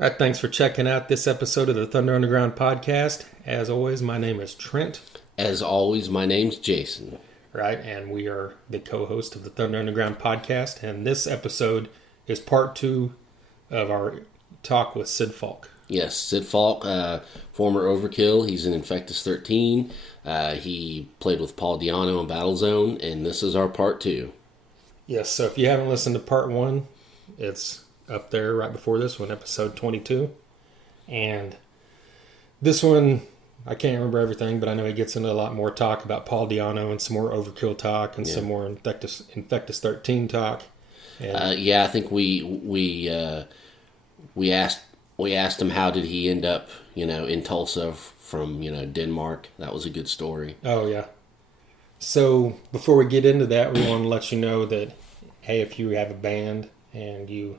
All right, thanks for checking out this episode of the Thunder Underground podcast. As always, my name is Trent. As always, my name's Jason. Right, and we are the co-host of the Thunder Underground podcast, and this episode is part 2 of our talk with Sid Falck. Yes, Sid Falck, former Overkill. He's in Infectus 13. He played with Paul Dianno in Battlezone, and this is our part 2. Yes, so if you haven't listened to part 1, it's up there right before this one, episode 22. And this one, I can't remember everything, but I know he gets into a lot more talk about Paul Dianno and some more Overkill talk and some more Infectus 13 talk. And I think we asked him how did he end up, in Tulsa from, Denmark. That was a good story. Oh, yeah. So before we get into that, we want to let you know that, hey, if you have a band and you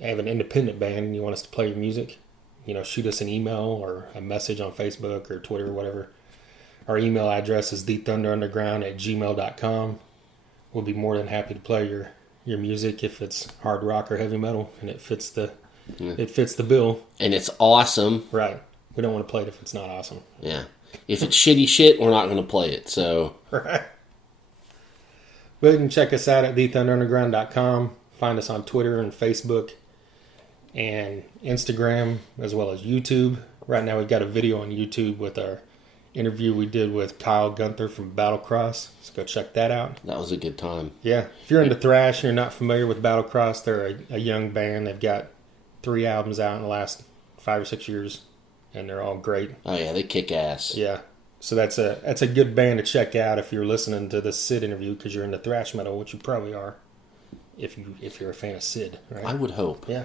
have an independent band and you want us to play your music, shoot us an email or a message on Facebook or Twitter or whatever. Our email address is thethunderunderground@gmail.com. We'll be more than happy to play your music if it's hard rock or heavy metal and it fits the bill. And it's awesome. Right. We don't want to play it if it's not awesome. Yeah. If it's shitty shit, we're not going to play it. So right. But you can check us out at thethunderunderground.com. Find us on Twitter and Facebook and Instagram, as well as YouTube. Right now we've got a video on YouTube with our interview we did with Kyle Gunther from Battlecross. So go check that out. That was a good time. Yeah. If you're into thrash and you're not familiar with Battlecross, they're a young band. They've got 3 albums out in the last 5 or 6 years, and they're all great. Oh yeah, they kick ass. Yeah. So that's a good band to check out if you're listening to this Sid interview because you're into thrash metal, which you probably are if you're a fan of Sid, right? I would hope. Yeah.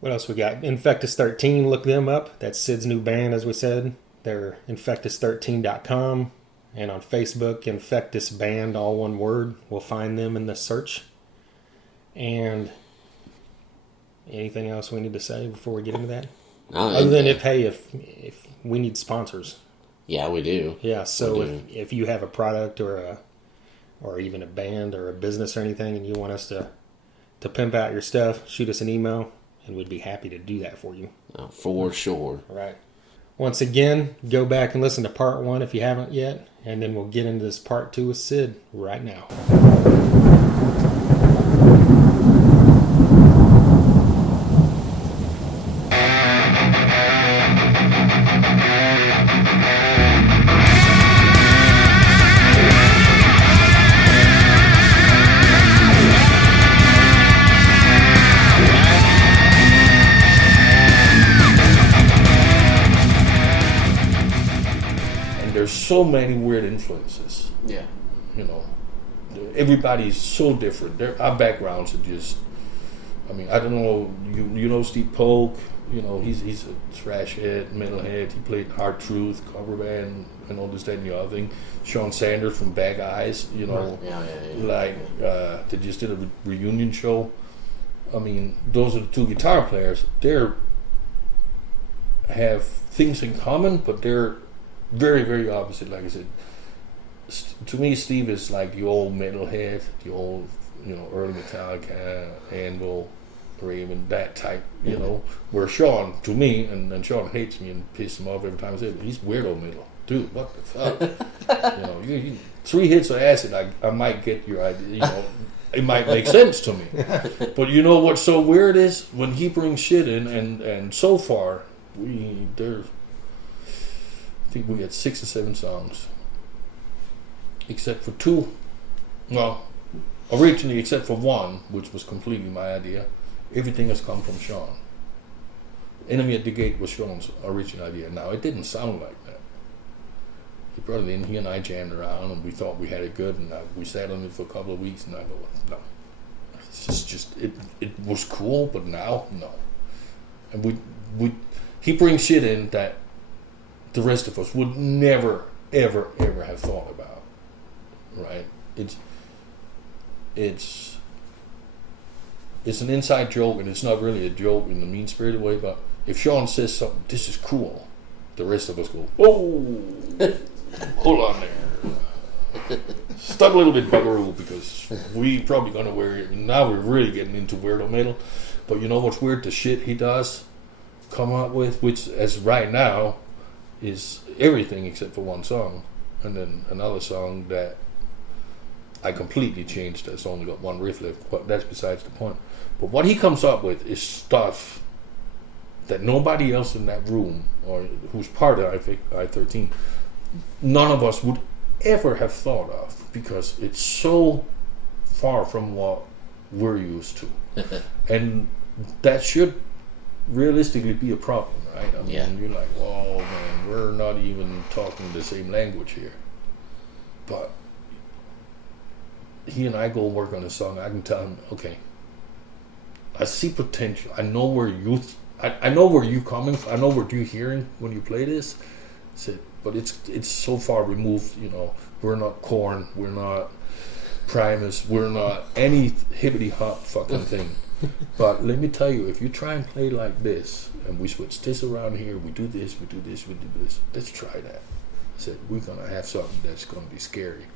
What else we got? Infectus 13, look them up. That's Sid's new band, as we said. They're infectus13.com. And on Facebook, Infectus Band, all one word. We'll find them in the search. And anything else we need to say before we get into that? Other than if we need sponsors. Yeah, we do. Yeah, so if you have a product or even a band or a business or anything and you want us to pimp out your stuff, shoot us an email. And we'd be happy to do that for you. Oh, for sure. Right. Once again, go back and listen to part 1 if you haven't yet. And then we'll get into this part 2 with Sid right now. So many weird influences. Yeah. Everybody's so different. Our backgrounds are just, I don't know, you know Sid Falck, he's a thrash head, metalhead. He played Hard Truth, cover band, and all this, that, and the other thing. Sean Sanders from Bag Eyes, they just did a reunion show. Those are the 2 guitar players. They have things in common, but they're very, very opposite. Like I said, to me, Steve is like the old metalhead, the old, early Metallica, Anvil, Raven, that type, Where Sean, to me, and Sean hates me and pisses him off every time I say it, he's weirdo metal. Dude, what the fuck? you 3 hits of acid, I might get your idea, it might make sense to me. But you know what's so weird is when he brings shit in, and so far, I think we had 6 or 7 songs, except for 2. Well, originally, except for 1, which was completely my idea. Everything has come from Sean. Enemy at the Gate was Sean's original idea. Now, it didn't sound like that. He brought it in. He and I jammed around, and we thought we had it good. And we sat on it for a couple of weeks, and I go, no, it's just it was cool, but now, no. And he brings shit in that the rest of us would never, ever, ever have thought about, right? It's an inside joke, and it's not really a joke in the mean-spirited way, but if Sean says something, this is cool, the rest of us go, oh, hold on there. Stuck a little bit buggeroo because we probably going to wear it. Now we're really getting into weirdo metal. But you know what's weird? The shit he does come up with, which as right now is everything except for one song, and then another song that I completely changed. That's only got one riff left, but that's besides the point. But what he comes up with is stuff that nobody else in that room, or who's part of I-13, none of us would ever have thought of, because it's so far from what we're used to. And that should realistically be a problem, right? I mean, you're like, whoa, man, we're not even talking the same language here. But he and I go work on a song, I can tell him, okay, I see potential. I know where I know where you coming from. I know what you're hearing when you play this. But it's so far removed, you know. We're not Korn, we're not Primus, we're not any hippity hop fucking thing. But let me tell you, if you try and play like this, and we switch this around here, we do this, we do this, we do this, let's try that. I said, we're gonna have something that's gonna be scary.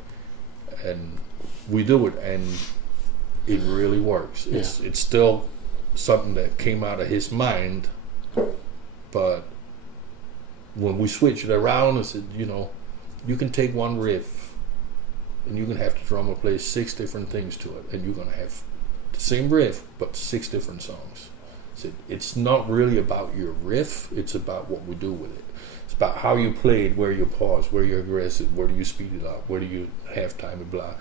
And we do it, and it really works. It's still something that came out of his mind, but when we switch it around, I said, you know, you can take one riff and you can have the drummer play 6 different things to it, and you're gonna have the same riff but 6 different songs. I said, it's not really about your riff, it's about what we do with it. It's about how you play it, where you pause, where you're aggressive, where do you speed it up, where do you have time and blah.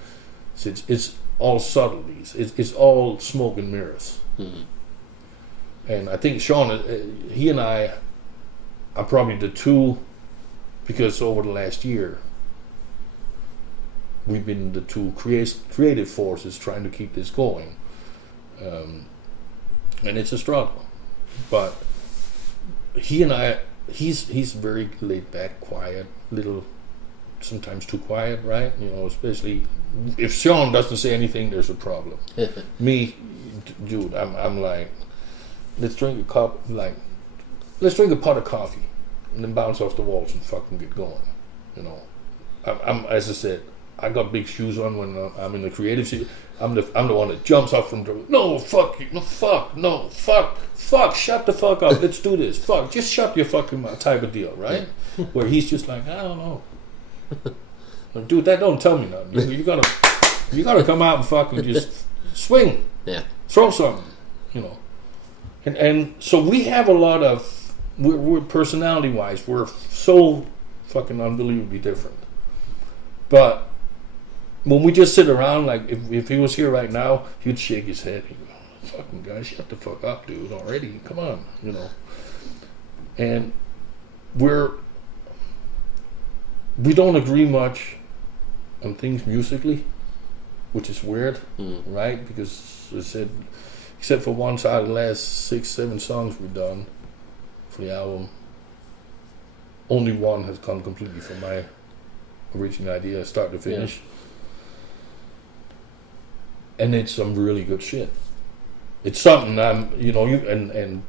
So it's all subtleties. It's all smoke and mirrors. Mm-hmm. And I think Sean, he and I are probably the two, because over the last year, we've been the two creative forces trying to keep this going. And it's a struggle. But he and I, he's very laid back, quiet, little, sometimes too quiet, right? You know, especially if Sean doesn't say anything, there's a problem. Me, dude, I'm like, let's drink a pot of coffee and then bounce off the walls and fucking get going. You know, I'm as I said, I got big shoes on when I'm in the creative scene. I'm the one that jumps up from the no, fuck you, no, fuck, no, fuck, shut the fuck up, let's do this, fuck, just shut your fucking mouth type of deal, right? Where he's just like, I don't know, dude, that don't tell me nothing. You gotta come out and fucking just swing, throw something, you know. And so we have a lot of, we're personality wise, we're so fucking unbelievably different. But when we just sit around, like if he was here right now, he'd shake his head. He'd go, fucking guy, shut the fuck up, dude, already. Come on, you know. And we don't agree much on things musically, which is weird, right? Because as I said, except for one side of the last 6-7 songs we've done for the album, only one has come completely from my original idea, start to finish. And it's some really good shit. It's something and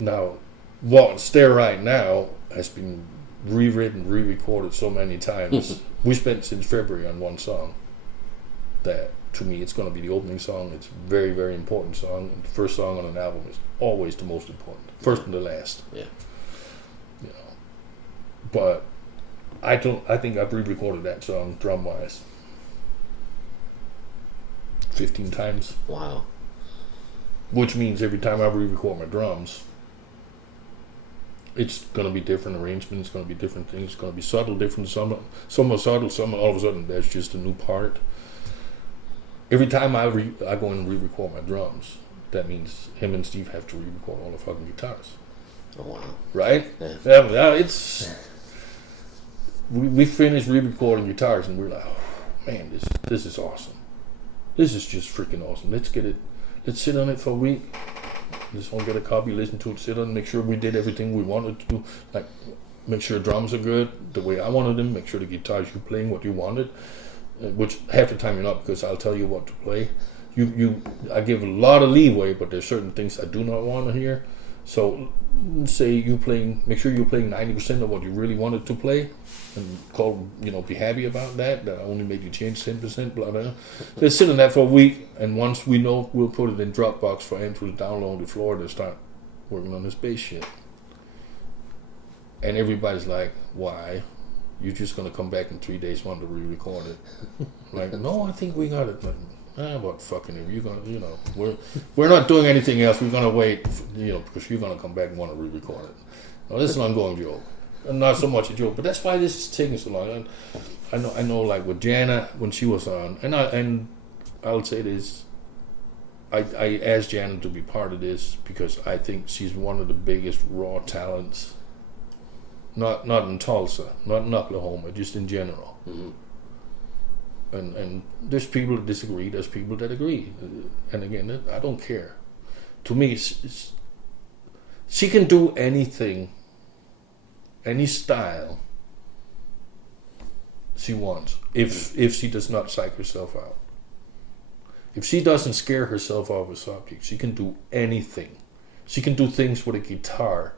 now what's there right now has been rewritten, re-recorded so many times. We spent since February on one song that, to me, it's going to be the opening song. It's a very, very important song. The first song on an album is always the most important. First and the last. Yeah. You know. But I think I've re-recorded that song drum-wise 15 times. Wow. Which means every time I re-record my drums, it's going to be different arrangements, it's going to be different things, it's going to be subtle, different, some are subtle, some all of a sudden that's just a new part. Every time I go and re-record my drums, that means him and Steve have to re-record all the fucking guitars. Oh wow! Right? Yeah. It's we finished re-recording guitars and we're like, oh, man, this is awesome. This is just freaking awesome. Let's get it. Let's sit on it for a week. Just want to get a copy, listen to it, sit on it, make sure we did everything we wanted to do. Like, make sure drums are good the way I wanted them. Make sure the guitars you're playing what you wanted. Which half the time you're not, because I'll tell you what to play. I give a lot of leeway, but there's certain things I do not want to hear. So say make sure you're playing 90% of what you really wanted to play, and be happy about that. That only made you change 10%. Blah blah. Let's sit on that for a week, and once we know, we'll put it in Dropbox for Andrew to download to Florida, start working on his bass shit. And everybody's like, "Why? You're just gonna come back in 3 days, want to re-record it?" Like, no, I think we got it. But fucking if you're gonna, we're not doing anything else. We're gonna wait, because you're gonna come back and want to re-record it. Now, this is an ongoing joke, and not so much a joke, but that's why this is taking so long. And I know, like with Jana when she was on, and I'll say this. I asked Jana to be part of this because I think she's one of the biggest raw talents. Not in Tulsa, not in Oklahoma, just in general. Mm-hmm. And there's people that disagree, there's people that agree. And again, I don't care. To me, she can do anything, any style she wants, if she does not psych herself out. If she doesn't scare herself off a subject, she can do anything. She can do things with a guitar.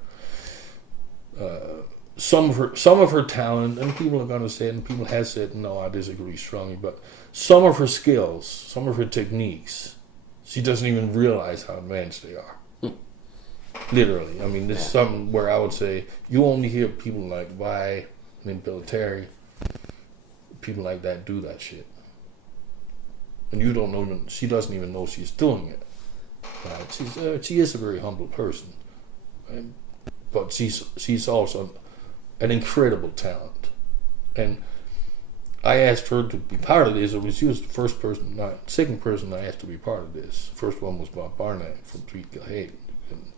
Some of her talent, and people are going to say, and people have said, no, I disagree strongly, but some of her skills, some of her techniques, she doesn't even realize how advanced they are. Literally. I mean, this is something where I would say, you only hear people like Vi and Bill Terry, people like that do that shit. And you don't know, she doesn't even know she's doing it. She is a very humble person. But she's also an incredible talent. And I asked her to be part of this. She was the second person I asked to be part of this. First one was Bob Barnett from Tweedkill Hate. And,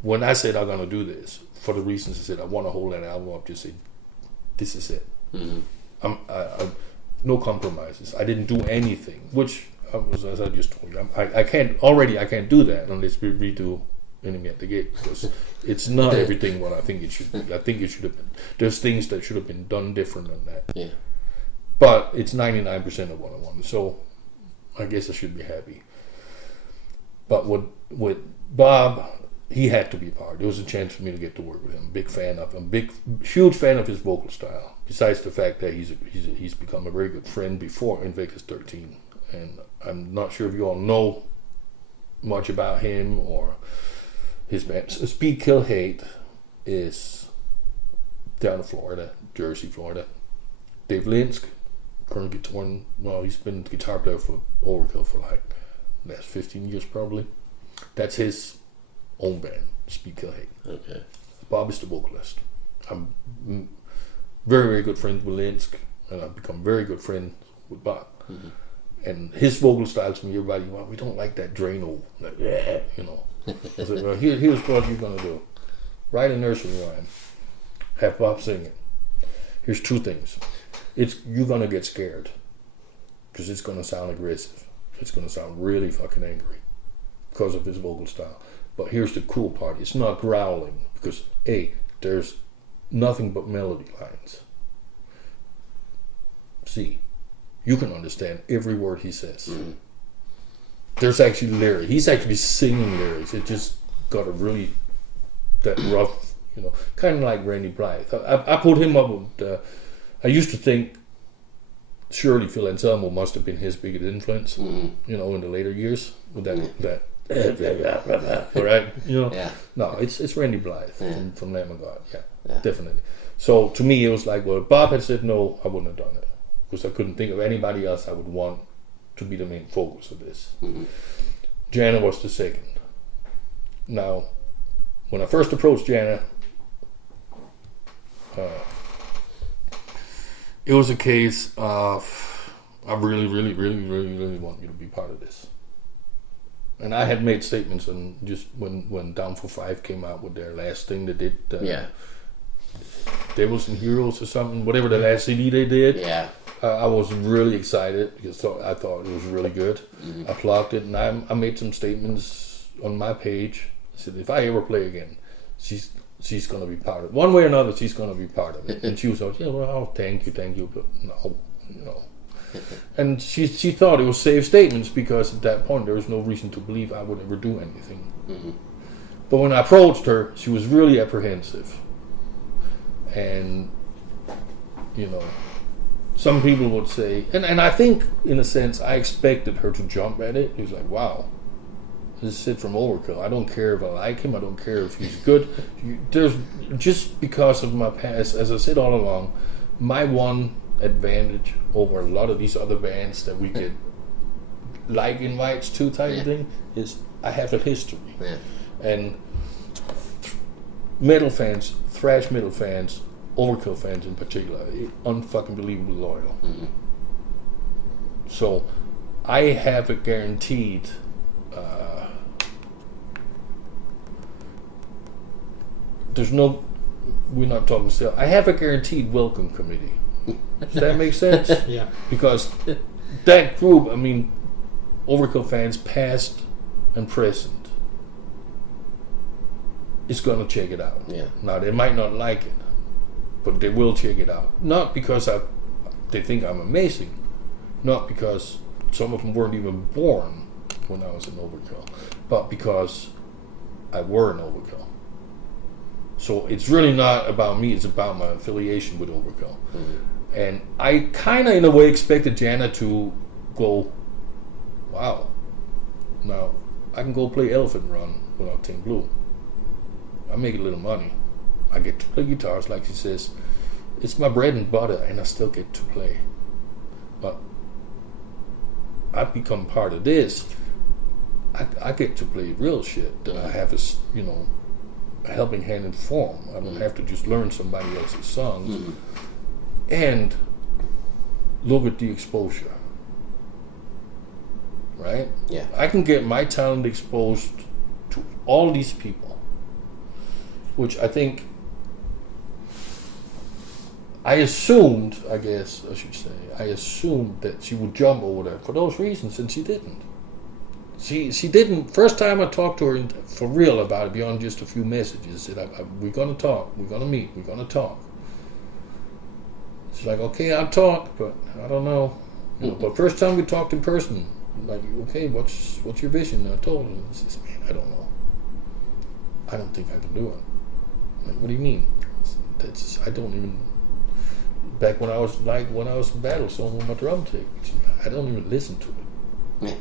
when I said I'm going to do this, for the reasons I said, I want to hold that album up, just say, this is it. Mm-hmm. No compromises. I didn't do anything, which, as I just told you, I can't do that unless we redo Enemy at the Gate, because it's not everything what I think it should be. I think it should have been. There's things that should have been done different than that. Yeah. But it's 99% of what I wanted, so I guess I should be happy. But with Bob, he had to be part. There was a chance for me to get to work with him. Huge fan of his vocal style. Besides the fact that he's become a very good friend before Infectus 13, and I'm not sure if you all know much about him or his band. Speed Kill Hate is down in Florida, Jersey, Florida. Dave Linsk, current guitar. Well, he's been guitar player for Overkill for like the last 15 years probably. That's his own band, Speed Kill Hate. Okay. Bob is the vocalist. I'm very, very good friends with Linsk, and I've become very good friends with Bob. Mm-hmm. And his vocal style to me, everybody, well, we don't like that Drano, like, I said, well, here's what you're gonna do: write a nursery rhyme, have Bob sing it. Here's two things: you're gonna get scared because it's gonna sound aggressive. It's gonna sound really fucking angry because of his vocal style. But here's the cool part: it's not growling, because there's nothing but melody lines. You can understand every word he says. Mm-hmm. There's actually lyrics. He's actually singing lyrics. It just got that rough, kind of like Randy Blythe. I put him up with, I used to think surely Phil Anselmo must have been his biggest influence, in the later years with that all right, Yeah. No, it's Randy Blythe from Lamb of God. Yeah, definitely. So to me, it was like, well, if Bob had said no, I wouldn't have done it, because I couldn't think of anybody else I would want to be the main focus of this. Mm-hmm. Jana was the second. Now, when I first approached Jana, it was a case of, I really, really, really, really, really want you to be part of this. And I had made statements, and just when Down for Five came out with their last thing they did, Devils and Heroes or something, whatever the last CD they did, I was really excited because I thought it was really good. Mm-hmm. I plugged it, and I made some statements on my page. I said, if I ever play again, she's going to be part of it. One way or another, she's going to be part of it. And she was like, yeah, well, thank you, but no. And she thought it was safe statements because at that point there was no reason to believe I would ever do anything. Mm-hmm. But when I approached her, she was really apprehensive. And, you know, some people would say, and I think, in a sense, I expected her to jump at it. It was like, wow, this is Sid from Overkill. I don't care if I like him. I don't care if he's good. There's just because of my past, as I said all along, my one advantage over a lot of these other bands that we get like invites to type of thing is I have a history. Yeah. And metal fans, thrash metal fans, Overkill fans in particular, unfucking believably loyal. Mm-hmm. So I have a guaranteed we're not talking sale. I have a guaranteed welcome committee. Does that make sense? Yeah. Because that group, I mean, Overkill fans, past and present, is going to check it out. Yeah. Now, they might not like it, but they will check it out. Not because they think I'm amazing, not because some of them weren't even born when I was in Overkill, but because I were in Overkill. So it's really not about me, it's about my affiliation with Overkill. Mm-hmm. And I kind of, in a way, expected Jana to go, wow, now I can go play Elephant Run without Team Blue. I make a little money. I get to play guitars, like she says. It's my bread and butter, and I still get to play. But I've become part of this. I get to play real shit that I have a helping hand in form. I don't have to just learn somebody else's songs. Mm-hmm. And look at the exposure. Right? Yeah. I can get my talent exposed to all these people, which I think I assumed that she would jump over that for those reasons, and she didn't. She didn't. First time I talked to her for real about it, beyond just a few messages, said, we're going to talk, we're going to meet, we're going to talk. She's like, okay, I'll talk, but I don't know. You know, but first time we talked in person, like, okay, what's your vision? And I told her, she says, man, I don't know. I don't think I can do it. Like, what do you mean? I don't even. Back when I was in Battlezone with my drum tape, I don't even listen to it. Yeah.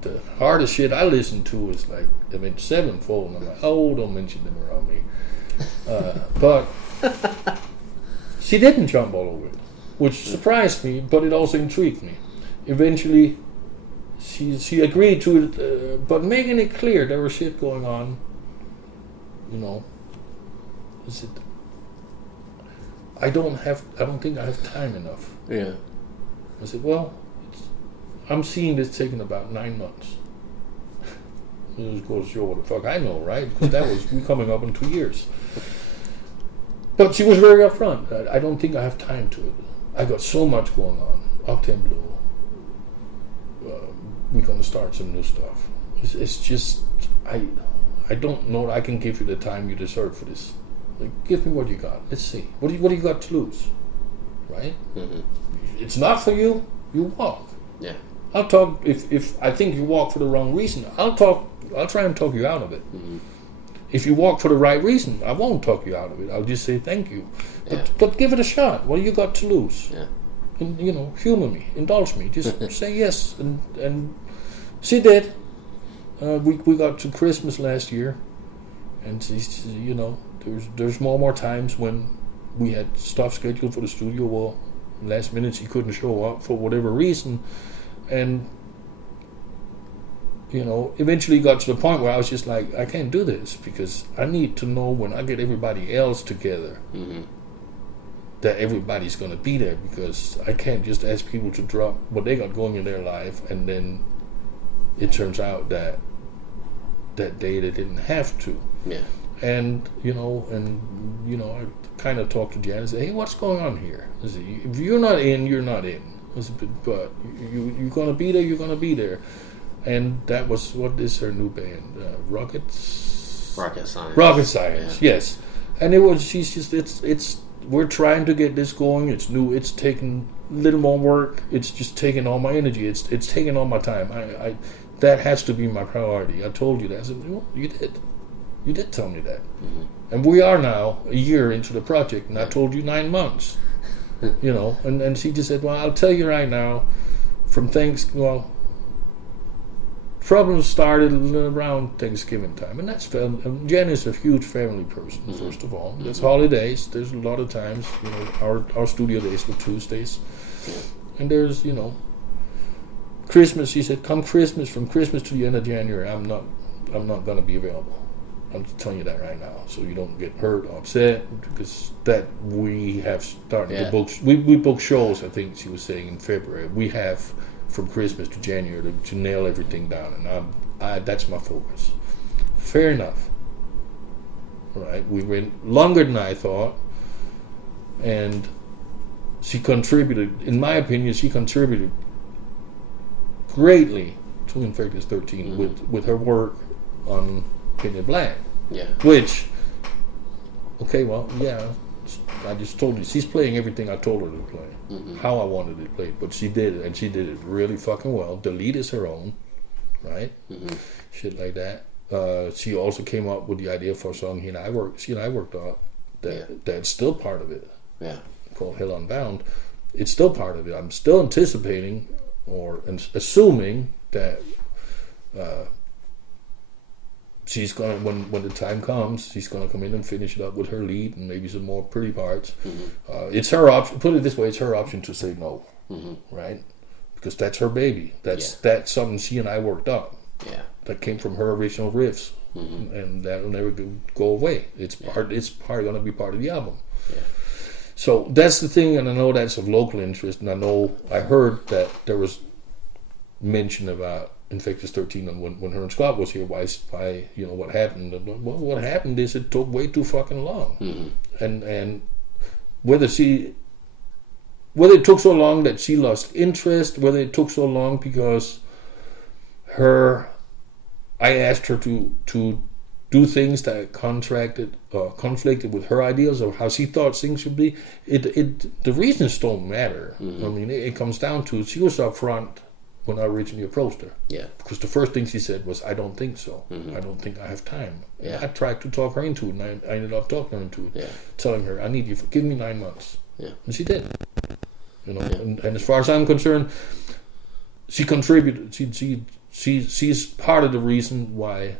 The hardest shit I listen to is like Avenged Sevenfold, and I'm like, oh, don't mention them around me. But she didn't jump all over it, which surprised me, but it also intrigued me. Eventually, she agreed to it, but making it clear there was shit going on. You know, I don't think I have time enough. Yeah. I said, well, I'm seeing this taking about 9 months. It just goes to show what the fuck I know, right? Because we coming up in 2 years. But she was very upfront. I don't think I have time to it. I got so much going on. Octane Blue. We're going to start some new stuff. It's just, I don't know that I can give you the time you deserve for this. Like, give me what you got. Let's see. What do you got to lose? Right? Mm-hmm. It's not for you. You walk. Yeah. I'll talk if I think you walk for the wrong reason. I'll try and talk you out of it. Mm-hmm. If you walk for the right reason, I won't talk you out of it. I'll just say thank you. But give it a shot. What do you got to lose? Yeah. And, humor me, indulge me. Just say yes, and she did. We got to Christmas last year, and there's more times when we had stuff scheduled for the studio. Well, last minute she couldn't show up for whatever reason, and eventually got to the point where I was just like, I can't do this because I need to know when I get everybody else together. Mm-hmm. That everybody's going to be there, because I can't just ask people to drop what they got going in their life and then it turns out that day they didn't have to. Yeah. And I kind of talked to Jan and said, hey, what's going on here? I said, if you're not in, you're not in. I said, but you're going to be there, you're going to be there. And that was, what is her new band? Rocket Science, yeah. Yes. And it was, it's we're trying to get this going. It's new. It's taken little more work, it's just taking all my energy. It's taking all my time. I that has to be my priority. I told you that. I said, well, you did tell me that. And we are now a year into the project, and I told you 9 months. And she just said, well, I'll tell you right now, problems started around Thanksgiving time, and that's Jen is a huge family person. First of all, there's holidays. There's a lot of times, our studio days were Tuesdays, and there's Christmas. She said, come Christmas, from Christmas to the end of January, I'm not gonna be available. I'm just telling you that right now, so you don't get hurt or upset, because that we have started to book. We book shows. I think she was saying in February. We have from Christmas to January to nail everything down, and that's my focus. Fair enough. Right? We went longer than I thought, and she contributed. In my opinion, she contributed greatly to Infectus 13 with her work on Painted Black. Yeah. Which, okay, well, yeah, I just told you, she's playing everything I told her to play, how I wanted it played, but she did it, and she did it really fucking well. The lead is her own, right? Shit like that. She also came up with the idea for a song she and I worked on that's still part of it. Yeah. Called Hell Unbound. It's still part of it. I'm still anticipating or assuming that she's gonna, when the time comes, she's gonna come in and finish it up with her lead and maybe some more pretty parts. It's her option. Put it this way: it's her option to say no, right? Because that's her baby. That's something she and I worked up. Yeah, that came from her original riffs, and that'll never go away. It's part. It's gonna be part of the album. Yeah. So that's the thing, and I know that's of local interest, and I heard that there was mention about Infectus 13 and when her and Scott was here, why what happened? Well, what happened is it took way too fucking long, and whether it took so long that she lost interest, whether it took so long because I asked her to do things that conflicted with her ideas of how she thought things should be. The reasons don't matter. I mean, it comes down to she was up front when I originally approached her. Yeah. Because the first thing she said was, I don't think so. I don't think I have time. Yeah. I tried to talk her into it, and I ended up talking her into it, telling her, I need you, give me 9 months. Yeah. And she did. And as far as I'm concerned, she contributed. She's part of the reason why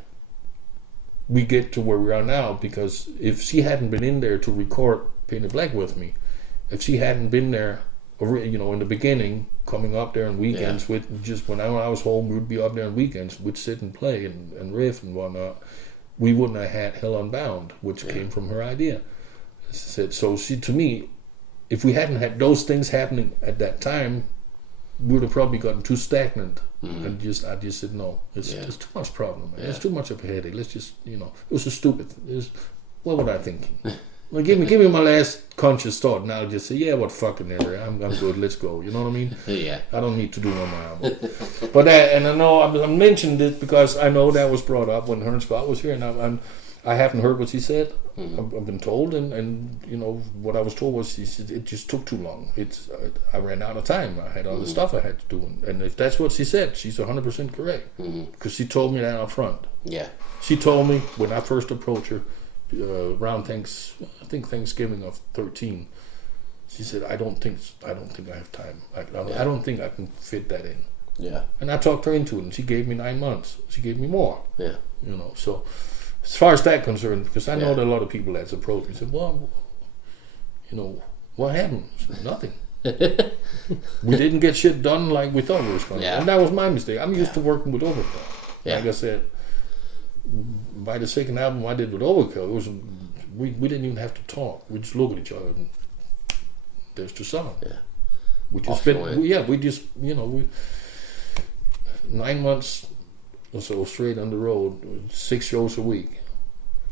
we get to where we are now, because if she hadn't been in there to record Painted Black with me, if she hadn't been there, in the beginning, coming up there on weekends with just when I was home, we'd be up there on weekends, we'd sit and play and riff and whatnot. We wouldn't have had Hell Unbound, which came from her idea. So she, to me, if we hadn't had those things happening at that time, we would have probably gotten too stagnant. And I just said no. It's too much problem, man. It's too much of a headache. Let's just it was a stupid. What was I thinking? Well, give me my last conscious thought, and I'll just say, what fucking ever. I'm good. Let's go. You know what I mean? Yeah. I don't need to do no more. But and I know I mentioned it because I know that was brought up when her and Scott was here, and I haven't heard what she said. I've been told, and what I was told was she said it just took too long. I ran out of time. I had other stuff I had to do, and if that's what she said, she's 100% correct because she told me that up front. Yeah. She told me when I first approached her. Around Thanksgiving of 13, she said, I don't think I have time. I don't think I can fit that in. Yeah. And I talked her into it, and she gave me 9 months. She gave me more. Yeah. So as far as that concerned, because I know that a lot of people that's approached me said, well, what happened? Said, nothing. We didn't get shit done like we thought we was going to. And that was my mistake. I'm used to working with Overkill. Yeah. Like I said, by the second album I did with Overkill, it was we didn't even have to talk. We just look at each other and there's the song. Yeah. We just we 9 months or so straight on the road, 6 shows a week,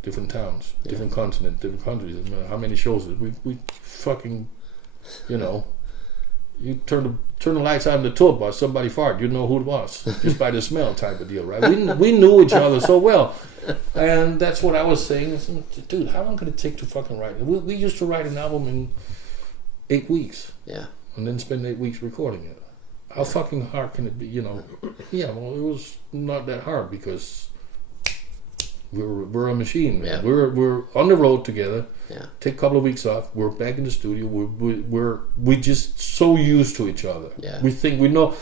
different towns, different continents, different countries. How many shows? We fucking, you turn the lights out in the tour bus, somebody farted, you know who it was, just by the smell type of deal, right? We knew each other so well. And that's what I was saying. I said, dude, how long could it take to fucking write? We used to write an album in 8 weeks. Yeah. and then spend 8 weeks recording it. How fucking hard can it be? You know? Yeah, well, it was not that hard because we're a machine, man. Yeah. We're on the road together. Yeah. Take a couple of weeks off. We're back in the studio. We're just so used to each other. Yeah. We think we know.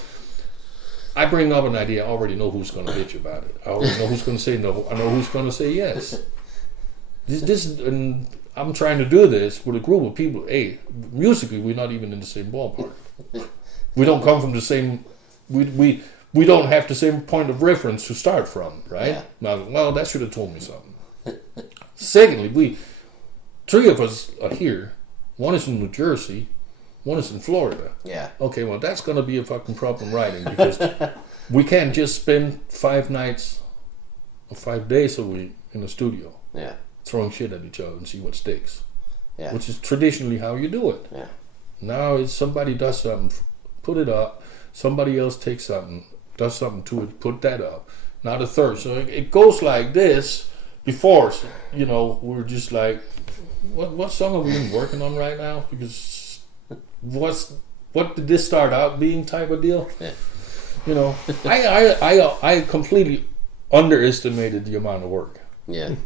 I bring up an idea. I already know who's going to bitch about it. I already know who's going to say no. I know who's going to say yes. And I'm trying to do this with a group of people. Hey, musically, we're not even in the same ballpark. We don't come from the same. We don't have the same point of reference to start from, right? Yeah. Now, well, that should have told me something. Secondly, 3 of us are here. One is in New Jersey. One is in Florida. Yeah. Okay, well, that's going to be a fucking problem writing because we can't just spend 5 nights or 5 days a week in the studio Yeah. throwing shit at each other and see what sticks. Yeah. Which is traditionally how you do it. Yeah. Now it's somebody does something, put it up. Somebody else takes something, does something to it, put that up. Now the third. So it goes like this. Before, you know, we're just like, what song are we even working on right now? Because what did this start out being type of deal? Yeah. You know, I completely underestimated the amount of work, Yeah.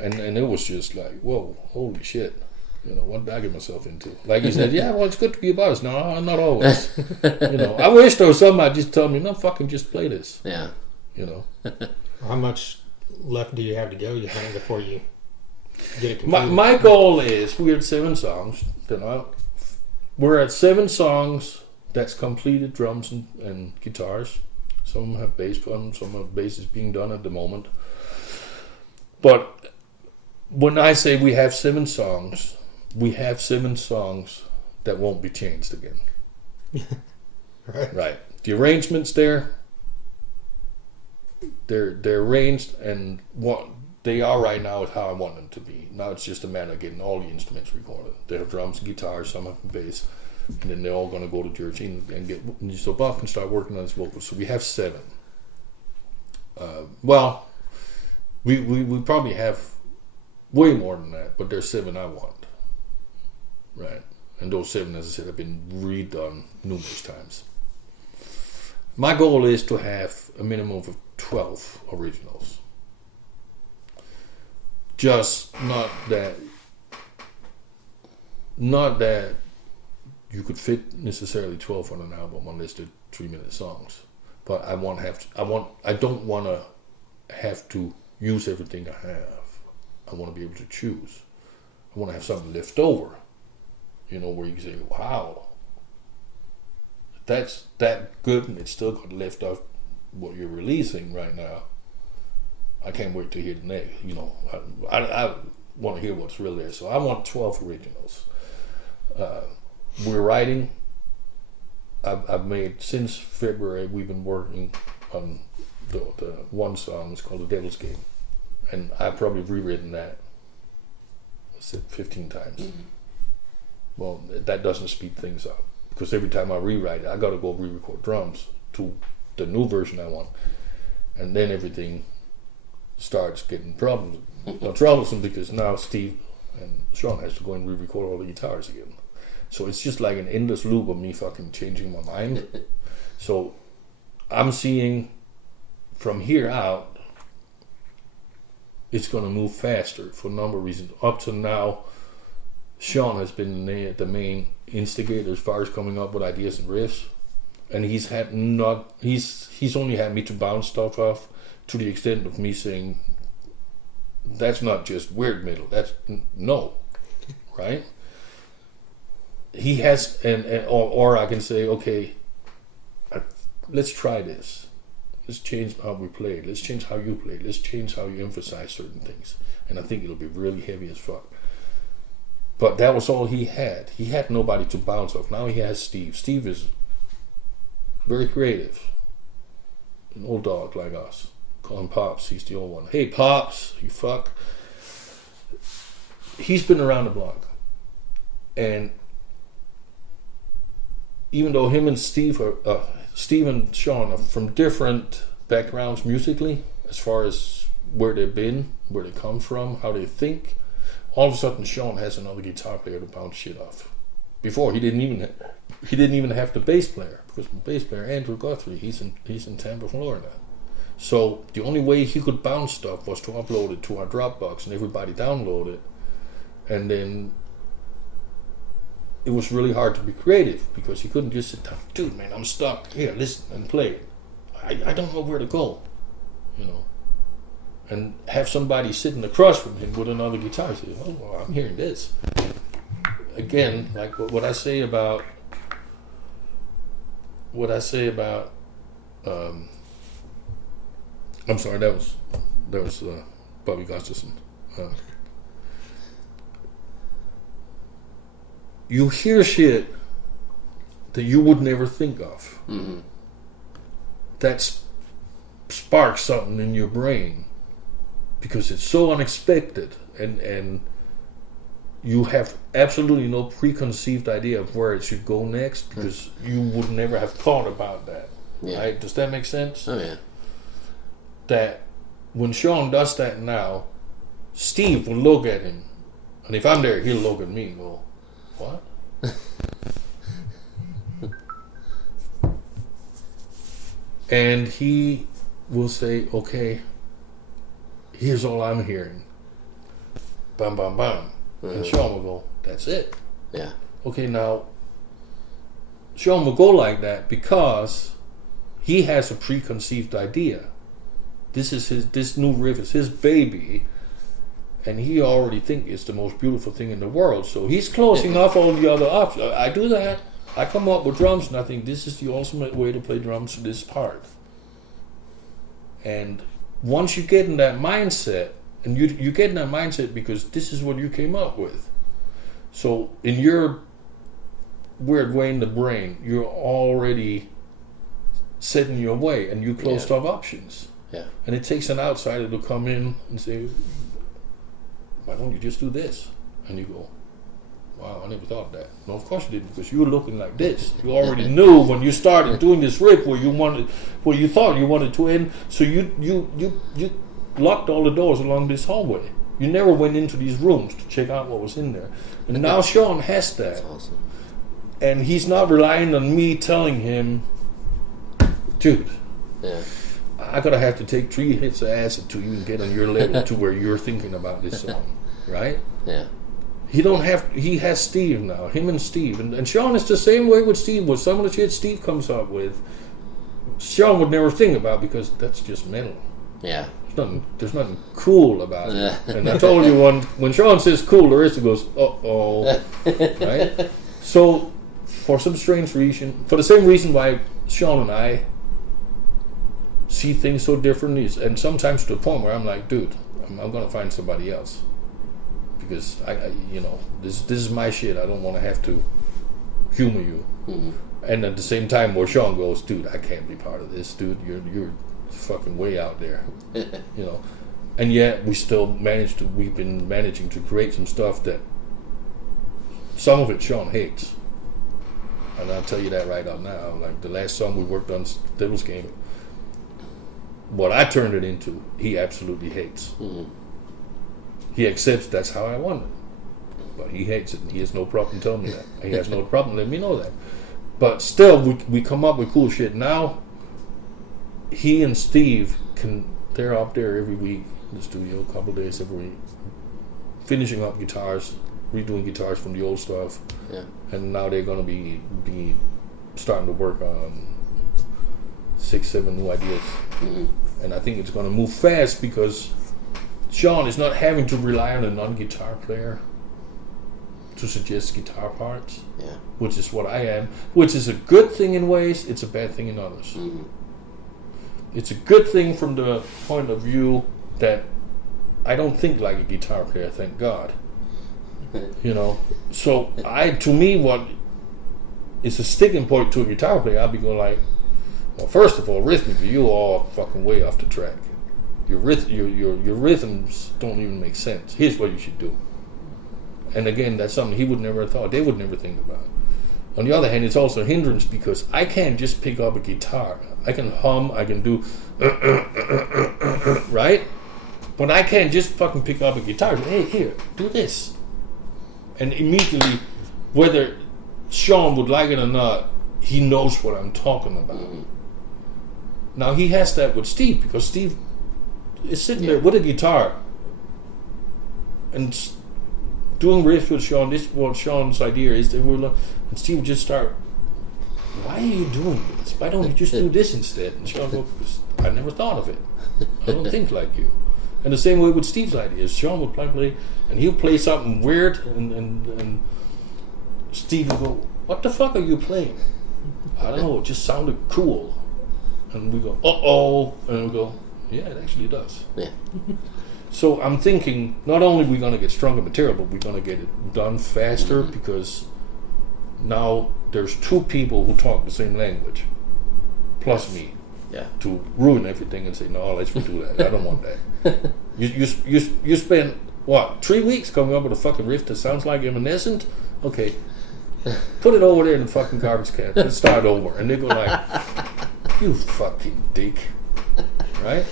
and it was just like, whoa, holy shit. You know, what did I get myself into? Like you said, yeah, well, it's good to be a boss. No, not always. You know, I wish there was somebody just tell me, no, fucking just play this. Yeah. You know, How much left do you have to go, you think, before you get it completed? my goal is we're at 7 songs. We're at 7 songs that's completed drums and guitars. Some have bass on them, some have bass is being done at the moment. But when I say we have 7 songs, we have 7 songs that won't be changed again. Right. Right. The arrangements there, they're arranged, and what they are right now is how I want them to be. Now it's just a matter of getting all the instruments recorded. They have drums, guitars, some have bass, and then they're all going to go to Jersey and get so Bob can start working on his vocals. So we have 7. Well, we probably have way more than that, but there's 7 I want. Right. And those 7, as I said, have been redone numerous times. My goal is to have a minimum of 12 originals. Just not that you could fit necessarily 12 on an album unless they're 3-minute songs. But I don't want to have to use everything I have. I want to be able to choose. I want to have something left over. You know, where you can say, wow, that's that good, and it's still got left off what you're releasing right now. I can't wait to hear the next. You know, I want to hear what's really there. So I want 12 originals. We're writing. I've made, since February, we've been working on the one song. It's called The Devil's Game. And I've probably rewritten that 15 times. Mm-hmm. Well, that doesn't speed things up. Because every time I rewrite it, I got to go re-record drums to the new version I want. And then everything starts getting troublesome because now Steve and Sean has to go and re-record all the guitars again. So it's just like an endless loop of me fucking changing my mind. So I'm seeing from here out, it's going to move faster for a number of reasons. Up to now, Sean has been the main instigator as far as coming up with ideas and riffs, and he's only had me to bounce stuff off to the extent of me saying, that's not just weird metal, that's no, right? He has, or I can say, okay, let's try this. Let's change how we play. Let's change how you play. Let's change how you emphasize certain things. And I think it'll be really heavy as fuck. But that was all he had. He had nobody to bounce off. Now he has Steve. Steve is very creative. An old dog like us. Call him Pops. He's the old one. Hey, Pops, you fuck. He's been around the block. And even though him and Steve and Sean are from different backgrounds musically, as far as where they've been, where they come from, how they think, all of a sudden Sean has another guitar player to bounce shit off. before he didn't even have the bass player, because the bass player Andrew Guthrie, he's in Tampa, Florida. So the only way he could bounce stuff was to upload it to our Dropbox and everybody download it. And then it was really hard to be creative because he couldn't just sit down, dude, man, I'm stuck. Here, listen and play. I don't know where to go, you know. And have somebody sitting across from him with another guitar. Say, oh, well, I'm hearing this. Again, like what I say about I'm sorry, that was Bobby Gustafson. You hear shit that you would never think of. Mm-hmm. That sparks something in your brain because it's so unexpected, and you have absolutely no preconceived idea of where it should go next because you would never have thought about that. Yeah. Right? Does that make sense? Oh yeah. That when Sean does that now, Steve will look at him, and if I'm there, he'll look at me and go, what? And he will say, okay, here's all I'm hearing. Bam, bam, bam. And Sean will go, that's it. Yeah. Okay, now, Sean will go like that because he has a preconceived idea. This new riff is his baby, and he already thinks it's the most beautiful thing in the world. So he's closing off all the other options. I do that. I come up with drums, and I think this is the ultimate way to play drums for this part. And once you get in that mindset, and you get in that mindset because this is what you came up with. So in your weird way in the brain, you're already setting your way, and you closed off options. Yeah. And it takes an outsider to come in and say, why don't you just do this? And you go, wow, I never thought of that. No, of course you didn't, because you were looking like this. You already knew when you started doing this riff where you thought you wanted to end. So you locked all the doors along this hallway. You never went into these rooms to check out what was in there. And now Sean has that. That's awesome. And he's not relying on me telling him, dude, I gotta have to take 3 hits of acid to even get on your level to where you're thinking about this song, right? Yeah. He has Steve now, him and Steve. And Sean is the same way with Steve. With some of the shit Steve comes up with, Sean would never think about because that's just metal. Yeah. There's nothing cool about it. And I told you when Sean says cool, the rest goes, uh-oh. Right? So, for some strange reason, for the same reason why Sean and I see things so differently, and sometimes to the point where I'm like, dude, I'm going to find somebody else. Because, this is my shit. I don't want to have to humor you. Mm-hmm. And at the same time where Sean goes, dude, I can't be part of this, dude. You're fucking way out there. And yet we've been managing to create some stuff that some of it Sean hates. And I'll tell you that right out now. Like the last song we worked on, Devil's Game, what I turned it into, he absolutely hates. Mm-hmm. He accepts that's how I want it. But he hates it, and he has no problem telling me that. He has no problem letting me know that. But still, we come up with cool shit. Now, he and Steve they're up there every week in the studio, a couple of days every week, finishing up guitars, redoing guitars from the old stuff. Yeah. And now they're going to be starting to work on 6-7 new ideas. Mm-hmm. And I think it's going to move fast because Sean is not having to rely on a non-guitar player to suggest guitar parts, which is what I am, which is a good thing in ways, it's a bad thing in others. Mm-hmm. It's a good thing from the point of view that I don't think like a guitar player, thank God. So to me, what is a sticking point to a guitar player, I'll be going like, well, first of all, rhythmically, you're all fucking way off the track. Your rhythms don't even make sense. Here's what you should do. And again, that's something he would never have thought. They would never think about. On the other hand, it's also a hindrance because I can't just pick up a guitar. I can hum, I can do right? But I can't just fucking pick up a guitar and say, hey, here, do this. And immediately, whether Sean, would like it or not, he knows what I'm talking about. Now he has that with Steve because Steve is sitting there with a guitar and doing riffs with Sean. This is what Sean's idea is. And Steve would just start, why are you doing this? Why don't you just do this instead? And Sean would go, I never thought of it. I don't think like you. And the same way with Steve's ideas. Sean would play, and he'll play something weird, and Steve would go, what the fuck are you playing? I don't know, it just sounded cool. And we go, uh-oh. And we go, yeah, it actually does. Yeah. So I'm thinking, not only are we going to get stronger material, but we're going to get it done faster because now there's two people who talk the same language, plus me. Yeah. To ruin everything and say, no, let's redo that. I don't want that. You spend, what, 3 weeks coming up with a fucking riff that sounds like Evanescent? Okay. Put it over there in the fucking garbage can. Let's start over. And they go like, you fucking dick. Right?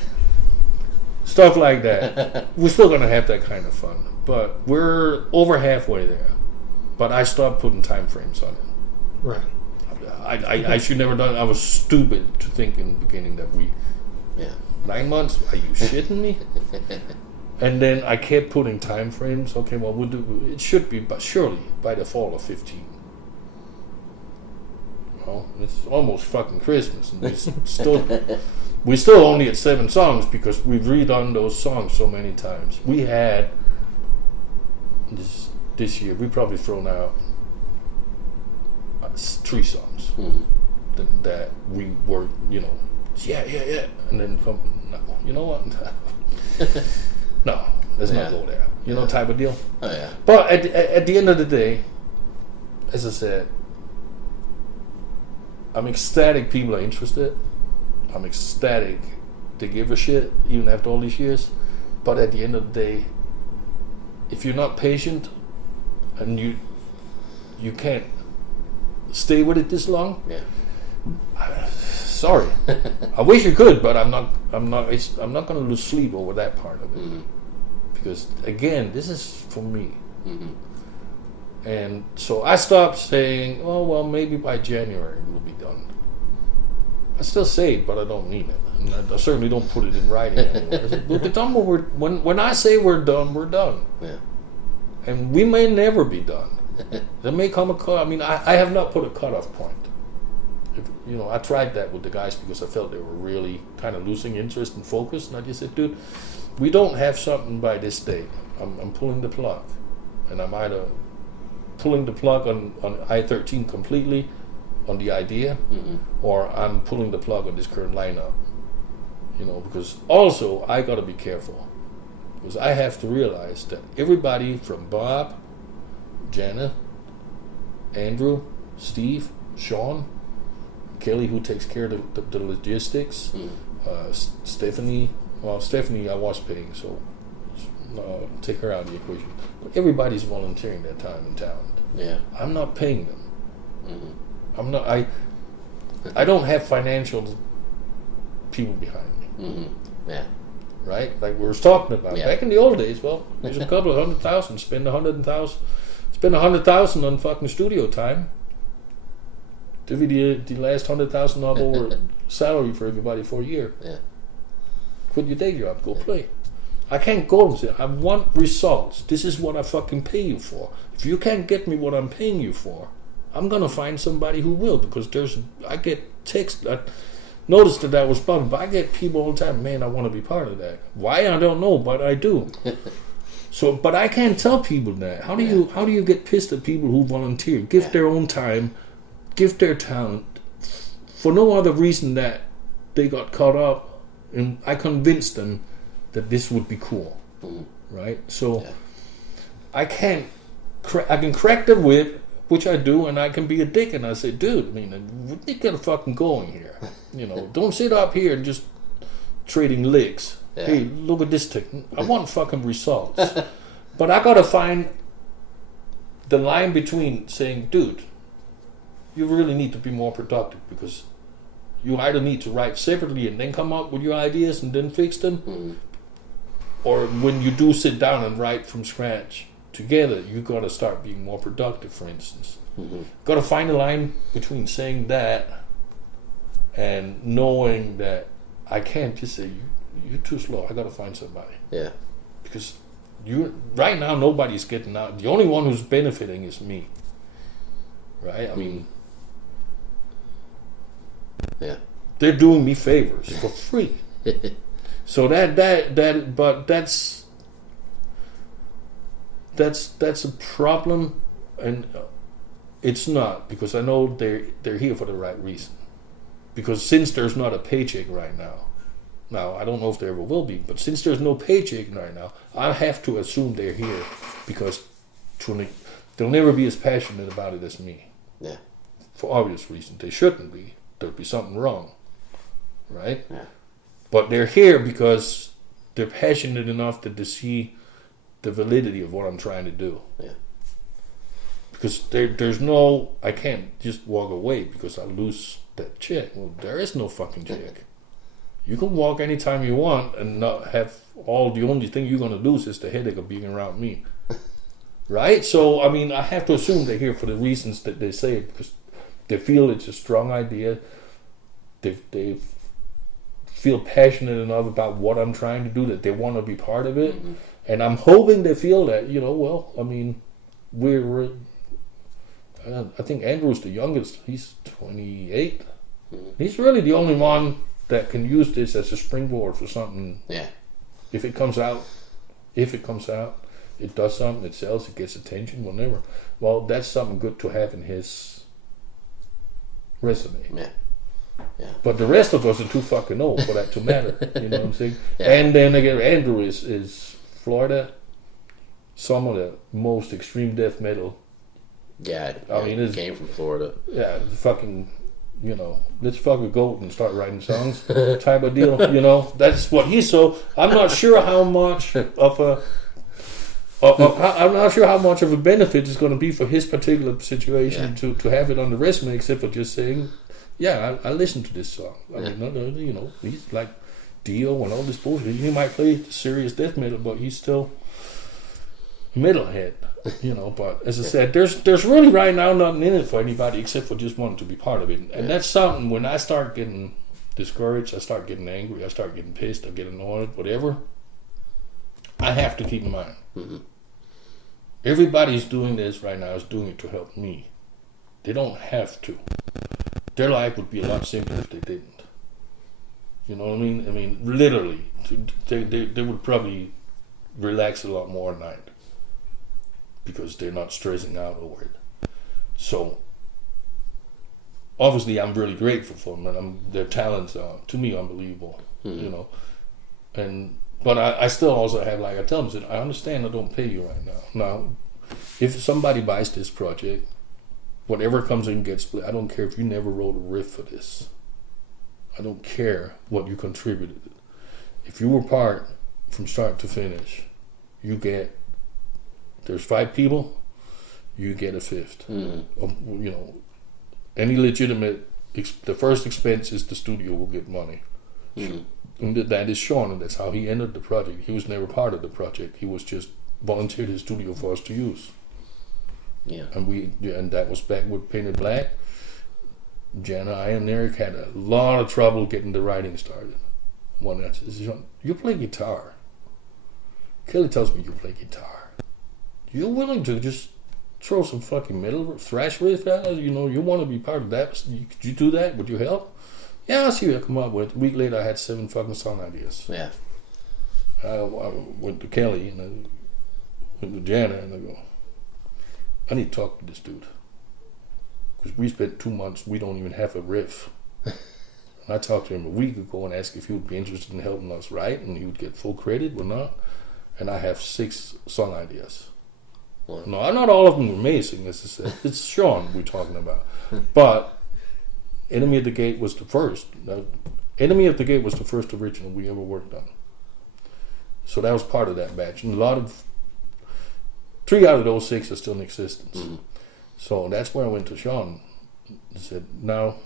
Stuff like that. We're still going to have that kind of fun. But we're over halfway there. But I stopped putting time frames on it. Right. I should never done it. I was stupid to think in the beginning that 9 months? Are you shitting me? And then I kept putting time frames. Okay, well, we'll do it. Should be, but surely by the fall of 15. Well, it's almost fucking Christmas, and we're still only at 7 songs because we've redone those songs so many times. We had this year. We probably thrown out 3 songs that we were, yeah, and then come, no, you know what? No, let's not go there. Type of deal. Oh yeah. But at the end of the day, as I said, I'm ecstatic people are interested. I'm ecstatic they give a shit even after all these years. But at the end of the day, if you're not patient and you can't stay with it this long, sorry. I wish you could, but I'm not going to lose sleep over that part of it because again, this is for me. And so I stopped saying, oh well, maybe by January we'll be done. I still say it, but I don't mean it. And I certainly don't put it in writing anymore. I said, we'll be done when I say we're done, we're done. Yeah. And we may never be done. There may come a cut. I mean, I have not put a cutoff point. I tried that with the guys because I felt they were really kind of losing interest and focus. And I just said, dude, we don't have something by this date. I'm pulling the plug. And I'm either pulling the plug on I-13 completely on the idea, or I'm pulling the plug on this current lineup. Because also I got to be careful. Because I have to realize that everybody from Bob, Jana, Andrew, Steve, Sean, Kelly, who takes care of the logistics, Stephanie. Well, Stephanie I was paying, so take her out of the equation. But everybody's volunteering their time and talent. Yeah. I'm not paying them. I'm not. I don't have financial people behind me. Yeah. Right? Like we were talking about back in the old days. Well, there's a couple of 100,000. Spend 100,000. Spend 100,000 on fucking studio time. Divvy the last 100,000 of our salary for everybody for a year. Yeah. Quit your day job. Go play. I can't go and say I want results. This is what I fucking pay you for. If you can't get me what I'm paying you for, I'm gonna find somebody who will, because I get texts. I noticed that was fun, but I get people all the time. Man, I want to be part of that. Why? I don't know, but I do. So, but I can't tell people that. How do you get pissed at people who volunteer, give their own time, give their talent for no other reason that they got caught up, and I convinced them that this would be cool, right? So I can crack the whip, which I do, and I can be a dick, and I say, dude, we get fucking going here. Don't sit up here and just trading licks. Yeah. Hey, look at this thing. I want fucking results. But I gotta find the line between saying, dude, you really need to be more productive, because you either need to write separately and then come up with your ideas and then fix them, or when you do sit down and write from scratch together, you got to start being more productive, for instance. Mm-hmm. Got to find a line between saying that and knowing that I can't just say, you're too slow, I got to find somebody. Yeah. Because right now, nobody's getting out. The only one who's benefiting is me. Right? I mean, yeah, they're doing me favors for free. So that's a problem, and it's not, because I know they're here for the right reason. Because since there's not a paycheck right now, I don't know if there ever will be, but since there's no paycheck right now, I have to assume they're here because they'll never be as passionate about it as me. Yeah. For obvious reasons. They shouldn't be. There'd be something wrong. Right? Yeah. But they're here because they're passionate enough that they see the validity of what I'm trying to do. Yeah. Because I can't just walk away because I lose that check. Well, there is no fucking check. You can walk anytime you want and not have the only thing you're going to lose is the headache of being around me. Right? So, I mean, I have to assume they're here for the reasons that they say, because they feel it's a strong idea. They feel passionate enough about what I'm trying to do that they want to be part of it. Mm-hmm. And I'm hoping they feel that, well, I mean, I think Andrew's the youngest. He's 28. Mm-hmm. He's really the only one that can use this as a springboard for something. Yeah. If it comes out, it does something, it sells, it gets attention, whatever. Well, that's something good to have in his resume. Yeah. Yeah. But the rest of us are too fucking old for that to matter. You know what I'm saying? Yeah. And then again, Andrew is Florida, some of the most extreme death metal. Yeah. I mean, it came from Florida. Yeah, fucking, let's fucking go and start writing songs type of deal. That's what he's. So I'm not sure how much of I'm not sure how much of a benefit it's going to be for his particular situation to have it on the resume, except for just saying, yeah, I listened to this song. I mean, he's like Dio and all this bullshit. He might play serious death metal, but he's still metalhead. But as I said, there's really right now nothing in it for anybody except for just wanting to be part of it. And that's something, when I start getting discouraged, I start getting angry, I start getting pissed, I get annoyed, whatever, I have to keep in mind. Mm-hmm. Everybody's doing this right now is doing it to help me. They don't have to. Their life would be a lot simpler if they didn't. You know what I mean? I mean, literally, they would probably relax a lot more at night because they're not stressing out over it. So, obviously, I'm really grateful for them, and their talents are, to me, unbelievable. Mm-hmm. But I still also have, like I tell them, I understand I don't pay you right now. Now, if somebody buys this project, whatever comes in gets split. I don't care if you never wrote a riff for this. I don't care what you contributed. If you were part from start to finish, there's 5 people, you get a fifth. Mm-hmm. Any legitimate, the first expense is the studio will get money. Mm-hmm. And that is Sean, and that's how he entered the project. He was never part of the project. He was just volunteered his studio for us to use. Yeah. And that was back with Painted Black. Jana, I and Eric had a lot of trouble getting the writing started. One night says, you play guitar. Kelly tells me you play guitar. You're willing to just throw some fucking metal thrash riff out? You want to be part of that? Could you do that? Would you help? Yeah, I'll see what I come up with. A week later, I had 7 fucking song ideas. Yeah. I went to Kelly and I went to Jana and I go, I need to talk to this dude. Because we spent 2 months, we don't even have a riff. And I talked to him a week ago and asked if he would be interested in helping us write and he would get full credit or not. And I have 6 song ideas. Wow. No, not all of them are amazing, as I said. It's Sean we're talking about. But Enemy at the Gate was the first. Enemy at the Gate was the first original we ever worked on. So that was part of that batch. And 3 out of those 6 are still in existence. Mm-hmm. So that's where I went to Sean and said, now,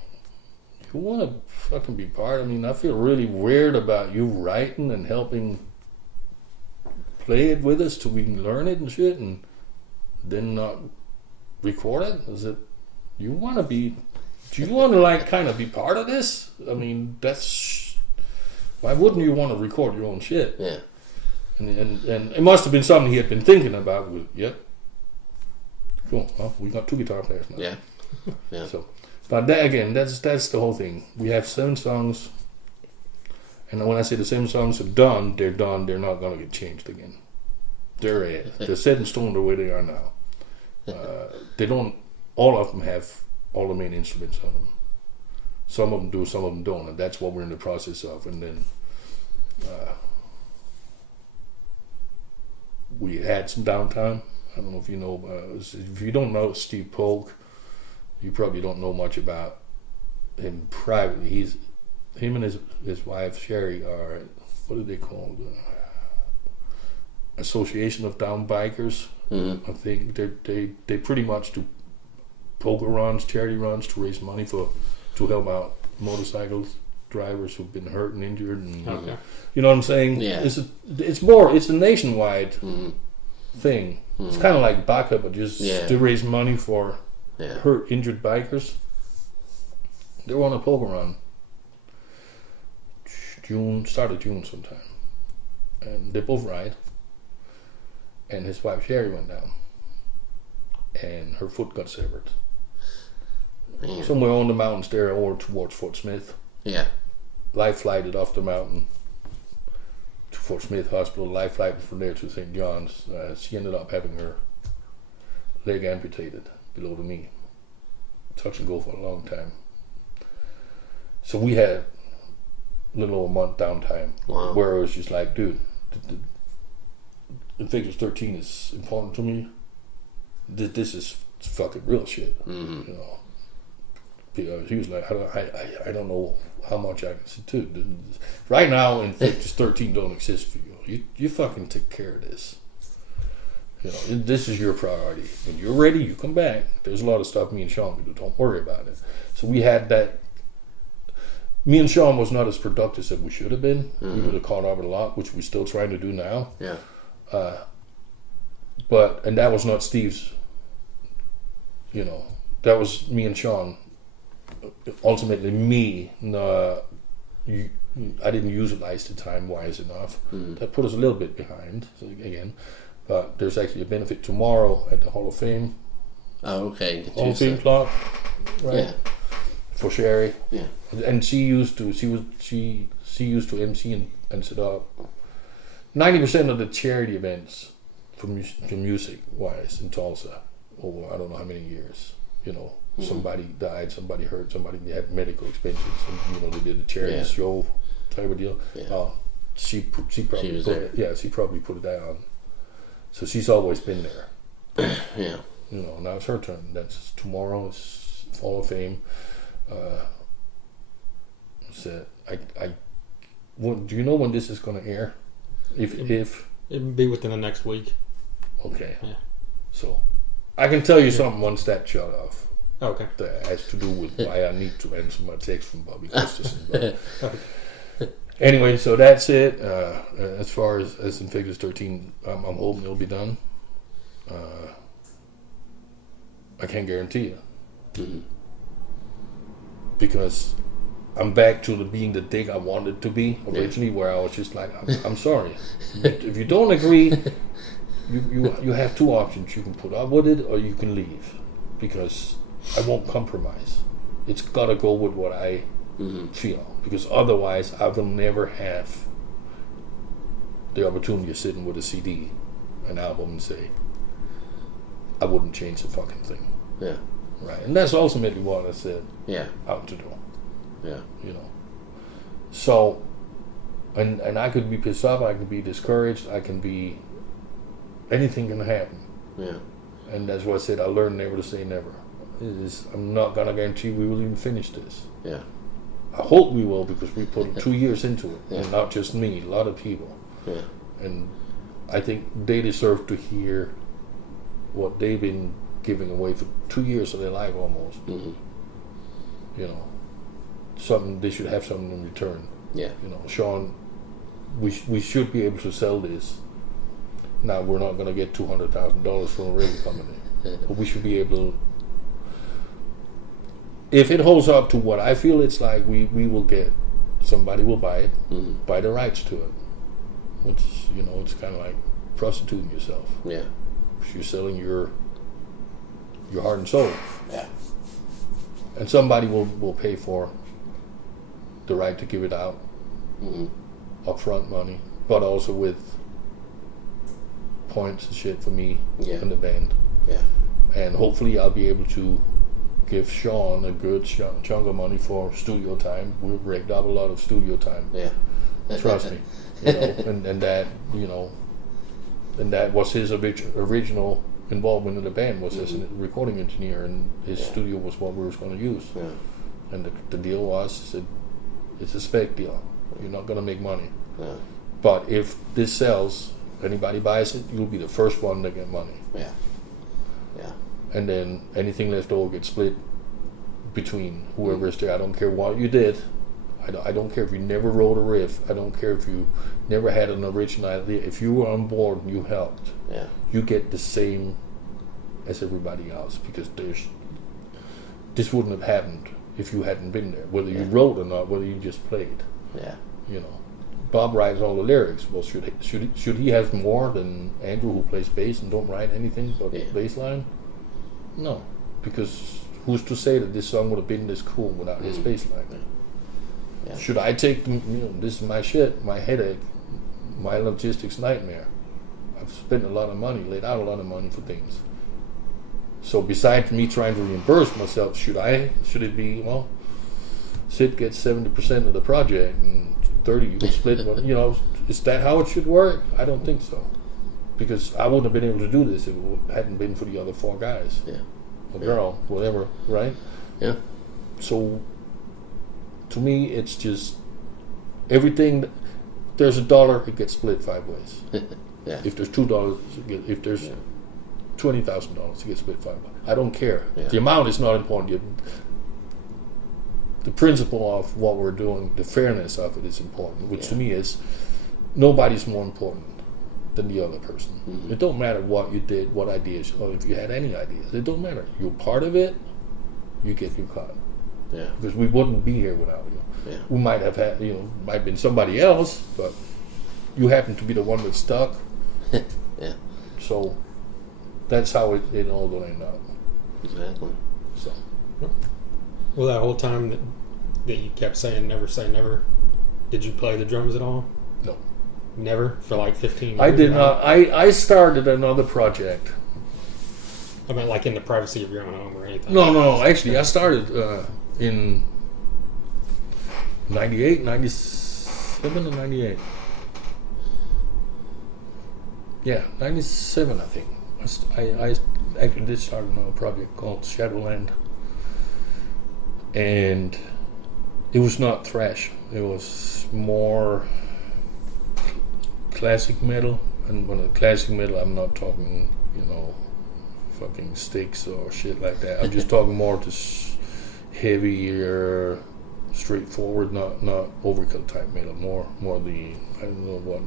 you want to fucking be part? I mean, I feel really weird about you writing and helping play it with us till we can learn it and shit. And then not record it? Is it you want to be? Do you want to like kind of be part of this? I mean, that's why wouldn't you want to record your own shit? Yeah. And it must have been something he had been thinking about. Yep. Cool. Well, we got 2 guitar players now. Yeah. Yeah. So, but that, again, that's the whole thing. We have 7 songs, and when I say the 7 songs are done. They're done. They're not gonna get changed again. They're it. They're set in stone the way they are now. They don't. All of them have all the main instruments on them. Some of them do, some of them don't, and that's what we're in the process of. And then we had some downtime. I don't know if you know. If you don't know Sid Falck, you probably don't know much about him privately. Him and his wife Sherry are, what are they called? Association of Down Bikers. Mm-hmm. I think they pretty much do poker runs, charity runs to raise money to help out motorcycle drivers who've been hurt and injured, and Okay. you know what I'm saying? Yeah. It's a nationwide Mm-hmm. thing. It's kind of like backup, but just to raise money for Yeah. hurt, injured bikers. They were on a poker run. Start of June sometime, and they both ride. And his wife Sherry went down, and her foot got severed. Man. Somewhere on the mountains there, over towards Fort Smith. Yeah. Life flighted off the mountain to Fort Smith Hospital. Life flighted from there to St. John's. She ended up having her leg amputated below the knee. Touch and go for a long time. So we had a little over a month downtime. Wow. Where it was just like, dude, Infectus 13 is important to me. This is fucking real shit. Mm-hmm. You know. Because he was like, I don't know how much I can see too. Right now, Infectus 13 don't exist for you. You fucking take care of this. You know, this is your priority. When you're ready, you come back. There's a lot of stuff me and Sean can do. Don't worry about it. So we had that. Me and Sean was not as productive as we should have been. Mm-hmm. We would have caught up a lot, which we're still trying to do now. Yeah. And that was not Steve's. You know, that was me and Sean. Ultimately, me. I didn't utilize the time wise enough. Mm-hmm. That put us a little bit behind. So again, but there's actually a benefit tomorrow at the Hall of Fame. Oh, okay. Hall of Fame clock, right? Yeah. For Sherry. Yeah. And she used to MC and set up 90% of the charity events for music wise in Tulsa over I don't know how many years. You know, somebody died, somebody hurt, somebody had medical expenses, and you know they did a charity show type of deal. Yeah. She probably was put there. it, yeah, she probably put it down. So she's always been there. Yeah. You know, now it's her turn. That's tomorrow. It's Hall of Fame. So do you know when this is going to air? If It'll be within the next week. okay, Yeah. So I can tell you something once that shut off. Okay. That has to do with why I need to answer my text from Bobby Gustafson. But anyway, so that's it. As far as Infectus 13, I'm hoping it'll be done. I can't guarantee you. Mm-hmm. Because I'm back to being the dick I wanted to be originally, where I was just like, I'm sorry. If you don't agree, you have 2 options. You can put up with it or you can leave. Because I won't compromise. It's got to go with what I feel. Because otherwise, I will never have the opportunity of sitting with a CD, an album, and say, I wouldn't change the fucking thing. Yeah. Right. And that's ultimately what I said Yeah. out to do. Yeah. You know. So, and I could be pissed off, I could be discouraged, I can be, anything can happen. Yeah. And that's why I said I learned never to say never. I'm not going to guarantee we will even finish this. Yeah. I hope we will, because we put 2 years into it. Yeah. And not just me, a lot of people. Yeah. And I think they deserve to hear what they've been giving away for 2 years of their life almost. Mm-hmm. You know, they should have something in return. Yeah. You know, Sean, we should be able to sell this Now we're not going to get $200,000 from a record company, but we should be able to. If it holds up to what I feel it's like, we will get. Somebody will buy it, buy the rights to it. Which, it's kind of like prostituting yourself. Yeah. You're selling your heart and soul. Yeah. And somebody will pay for the right to give it out, upfront money, but also with points and shit for me and the band. Yeah. And hopefully I'll be able to give Sean a good chunk of money for studio time. We've raked up a lot of studio time. Yeah. Trust me. And that, and that was his original involvement in the band, was as a recording engineer, and his studio was what we were going to use. Yeah. And the deal was, it's a spec deal. You're not going to make money. Yeah. But if this sells, anybody buys it, you'll be the first one to get money. Yeah. Yeah. And then anything left over gets split between whoever is there. I don't care what you did. I don't care if you never wrote a riff. I don't care if you never had an original idea. If you were on board and you helped, you get the same as everybody else, because this wouldn't have happened if you hadn't been there, whether you wrote or not, whether you just played. Yeah. Bob writes all the lyrics. Well, should he have more than Andrew, who plays bass and don't write anything but bass line? No, because who's to say that this song would have been this cool without his bass line? Yeah. Should I take this is my shit, my headache, my logistics nightmare. I've spent a lot of money, laid out a lot of money for things. So besides me trying to reimburse myself, should it be, Sid gets 70% of the project and 30 you can split, is that how it should work? I don't think so. Because I wouldn't have been able to do this if it hadn't been for the other four guys. Yeah. Or girl, whatever, right? Yeah. So to me, it's just everything. There's $1, it gets split 5 ways. Yeah. If there's $2, if there's $20,000, it gets split 5 ways. I don't care. Yeah. The amount is not important. The principle of what we're doing, the fairness of it is important, which to me is nobody's more important than the other person. Mm-hmm. It don't matter what you did, what ideas, or if you had any ideas. It don't matter. You're part of it, you get your cut. Yeah. Because we wouldn't be here without you. Yeah. We might have had, might have been somebody else, but you happen to be the one that stuck. Yeah. So that's how it all going to end up. Exactly. So. Well, that whole time that you kept saying never say never, did you play the drums at all? No. Never? For like 15 years? I did not. I started another project. I mean, like in the privacy of your own home or anything? No. Actually, I started in 98, 97 or 98. Yeah, 97, I think. I actually did start another project called Shadowland. And it was not thrash. It was more classic metal. And when I classic metal, I'm not talking, fucking sticks or shit like that. I'm just talking more to heavier, straightforward, not Overkill type metal. More the, I don't know what,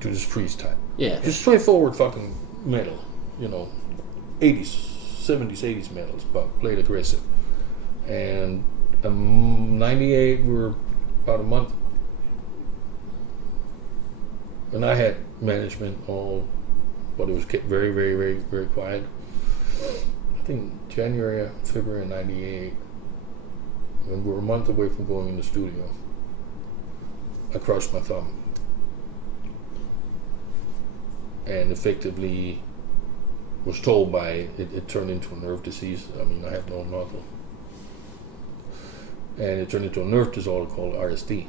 Judas Priest type. Yeah. Just straightforward fucking metal. 80s, 70s, 80s metals, but played aggressive. And 98, we were about a month. And I had management but it was kept very, very, very, very quiet. I think January, February of 98, when we were a month away from going in the studio, I crushed my thumb. And effectively was told it turned into a nerve disease. I mean, I had no muscle. And it turned into a nerve disorder called RSD,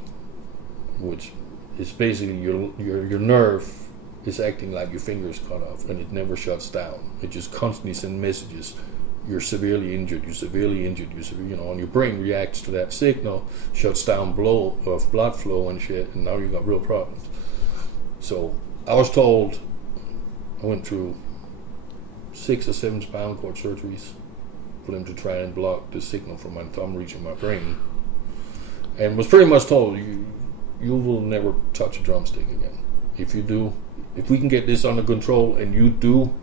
which is basically your nerve is acting like your finger is cut off, and it never shuts down. It just constantly sends messages. You're severely injured. You're severely injured. And your brain reacts to that signal, shuts down blood flow and shit, and now you got real problems. So I was told I went through 6 or 7 spinal cord surgeries for them to try and block the signal from my thumb reaching my brain, and was pretty much told you will never touch a drumstick again. If you do, if we can get this under control and you do,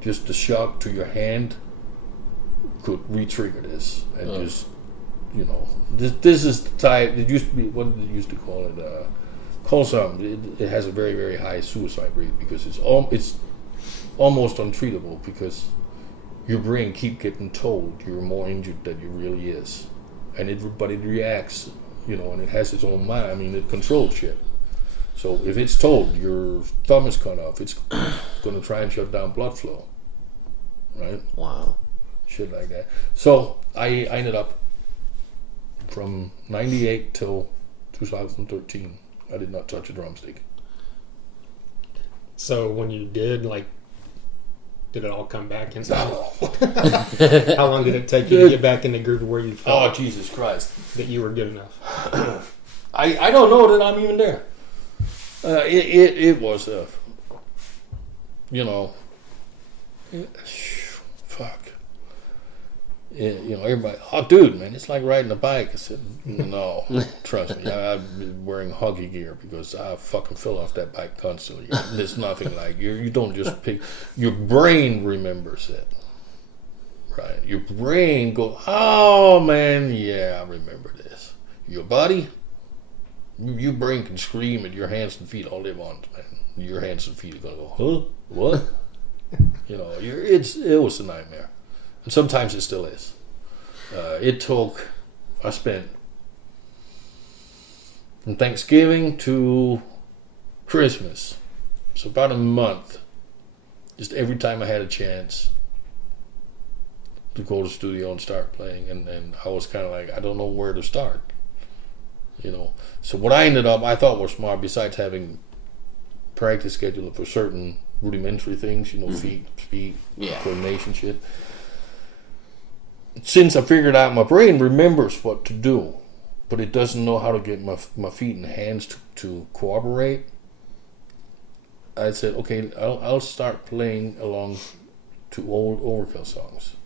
just the shock to your hand could re-trigger this. And just, you know, this is the type, it used to be, what did it used to call it? Call something. It has a very, very high suicide rate because it's almost untreatable because your brain keep getting told you're more injured than you really is. But it reacts, you know, and it has its own mind. I mean, it controls shit. So if it's told your thumb is cut off, it's going to try and shut down blood flow, right? Wow. Shit like that. So I ended up from 98 till 2013. I did not touch a drumstick. So when you did, like, did it all come back inside? No. How long did it take you to get back in the groove where you felt Oh, Jesus Christ. that you were good enough? I don't know that I'm even there. It was you know, fuck. You know, everybody, oh, dude, man, it's like riding a bike. I said, no, trust me, I've been wearing huggy gear because I fucking fell off that bike constantly. There's nothing like you don't just pick. Your brain remembers it, right? Your brain goes, oh man, yeah, I remember this. Your body, your brain can scream at your hands and feet all they want, man. Your hands and feet are gonna go, huh? What? You know, it was a nightmare. And sometimes it still is. I spent from Thanksgiving to Christmas, so about a month, just every time I had a chance to go to the studio and start playing, and I was kind of like, I don't know where to start, you know. So what I thought was smart, besides having practice schedule for certain rudimentary things, you know, feet, speed, coordination shit. Since I figured out my brain remembers what to do, but it doesn't know how to get my feet and hands to cooperate, I said, okay, I'll start playing along to old Overkill songs.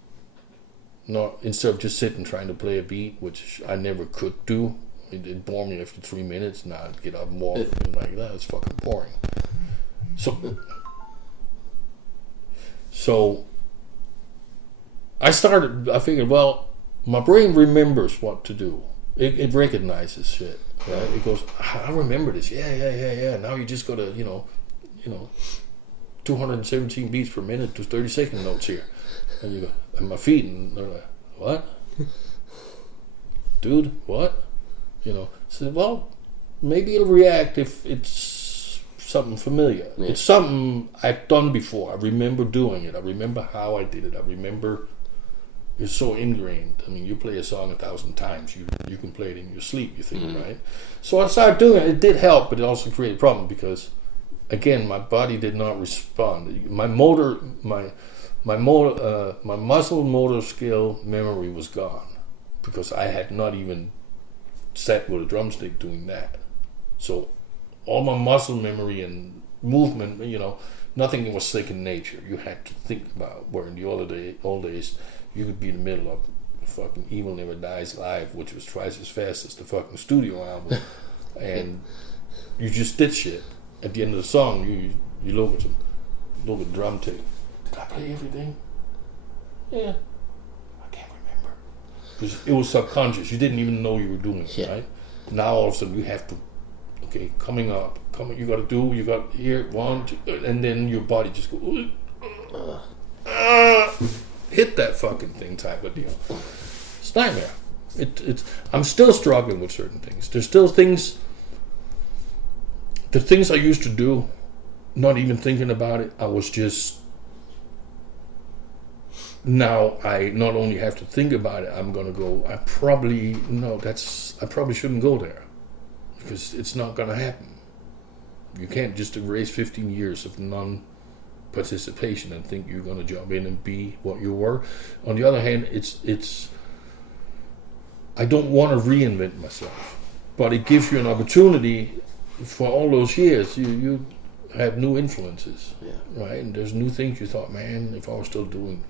Not instead of just sitting trying to play a beat, which I never could do. It bored me after 3 minutes, and I'd get up and walk and like that. It's fucking boring. So I figured, well, my brain remembers what to do. It recognizes shit, right? It goes, I remember this. Yeah. Now you just got to, you know, 217 beats per minute to 30-second notes here. And you go, and my feet, and they're like, what? Dude, what? You know, so, well, maybe it'll react if it's something familiar. Yeah. It's something I've done before. I remember doing it. I remember how I did it. I remember. It's so ingrained. I mean, you play a song 1,000 times. You can play it in your sleep, you think, right? So I started doing it. It did help, but it also created a problem because, again, my body did not respond. My muscle motor skill memory was gone because I had not even sat with a drumstick doing that. So all my muscle memory and movement, you know, nothing was second nature. You had to think about where in the old days, you could be in the middle of fucking Evil Never Dies Live, which was twice as fast as the fucking studio album, and you just did shit. At the end of the song, you look at the drum tape. Did I play everything? Yeah. I can't remember. Because it was subconscious. You didn't even know you were doing it, right? Now all of a sudden you have to, okay, you got here, 1, 2, and then your body just goes, hit that fucking thing type of deal. It's nightmare. I'm still struggling with certain things. There's still things, the things I used to do, not even thinking about it, I was just, now I not only have to think about it, I'm going to go, I probably shouldn't go there because it's not going to happen. You can't just erase 15 years of non-participation and think you're going to jump in and be what you were. On the other hand, it's I don't want to reinvent myself, but it gives you an opportunity for all those years. You have new influences, right? And there's new things you thought, man, if I was still doing,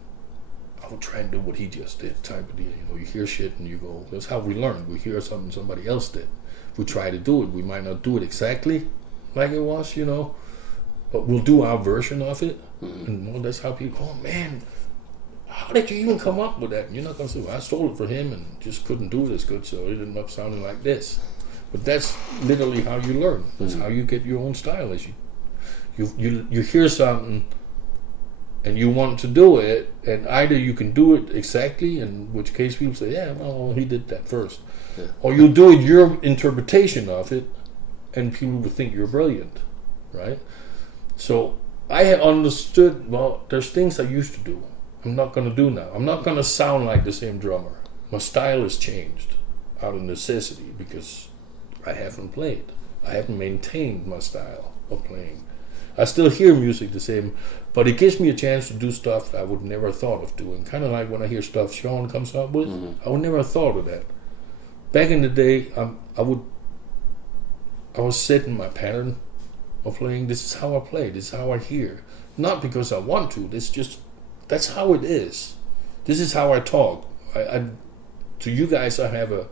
I would try and do what he just did, type of deal. You know, you hear shit and you go, that's how we learn. We hear something somebody else did. If we try to do it, we might not do it exactly like it was, you know, but we'll do our version of it. And that's how people, oh man, how did you even come up with that? And you're not going to say, well, I stole it from him and just couldn't do it as good, so it ended up sounding like this. But that's literally how you learn. That's how you get your own style. Is you hear something and you want to do it, and either you can do it exactly, in which case people say, yeah, well, he did that first. Yeah. Or you'll do it your interpretation of it, and people will think you're brilliant, right? So I had understood, well, there's things I used to do I'm not going to do now. I'm not going to sound like the same drummer. My style has changed out of necessity because I haven't played. I haven't maintained my style of playing. I still hear music the same, but it gives me a chance to do stuff I would never have thought of doing. Kind of like when I hear stuff Sean comes up with, I would never have thought of that. Back in the day, I was setting my pattern of playing. This is how I play. This is how I hear. Not because I want to. That's how it is. This is how I talk. To you guys, I have a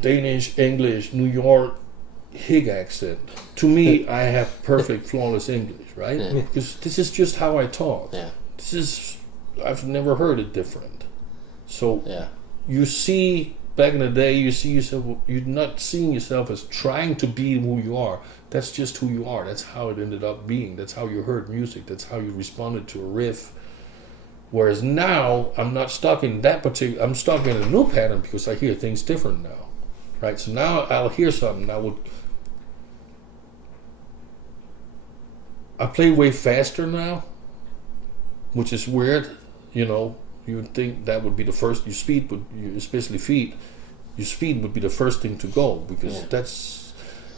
Danish, English, New York, Hig accent. To me, I have perfect, flawless English, right? Yeah. Because this is just how I talk. Yeah. I've never heard it different. So you see, back in the day, you see yourself, you're not seeing yourself as trying to be who you are. That's just who you are. That's how it ended up being. That's how you heard music. That's how you responded to a riff. Whereas now, I'm not stuck in that particular, I'm stuck in a new pattern because I hear things different now. Right? So now I'll hear something, I play way faster now, which is weird. You know, you would think that would be the first, especially feet, your speed would be the first thing to go because that's,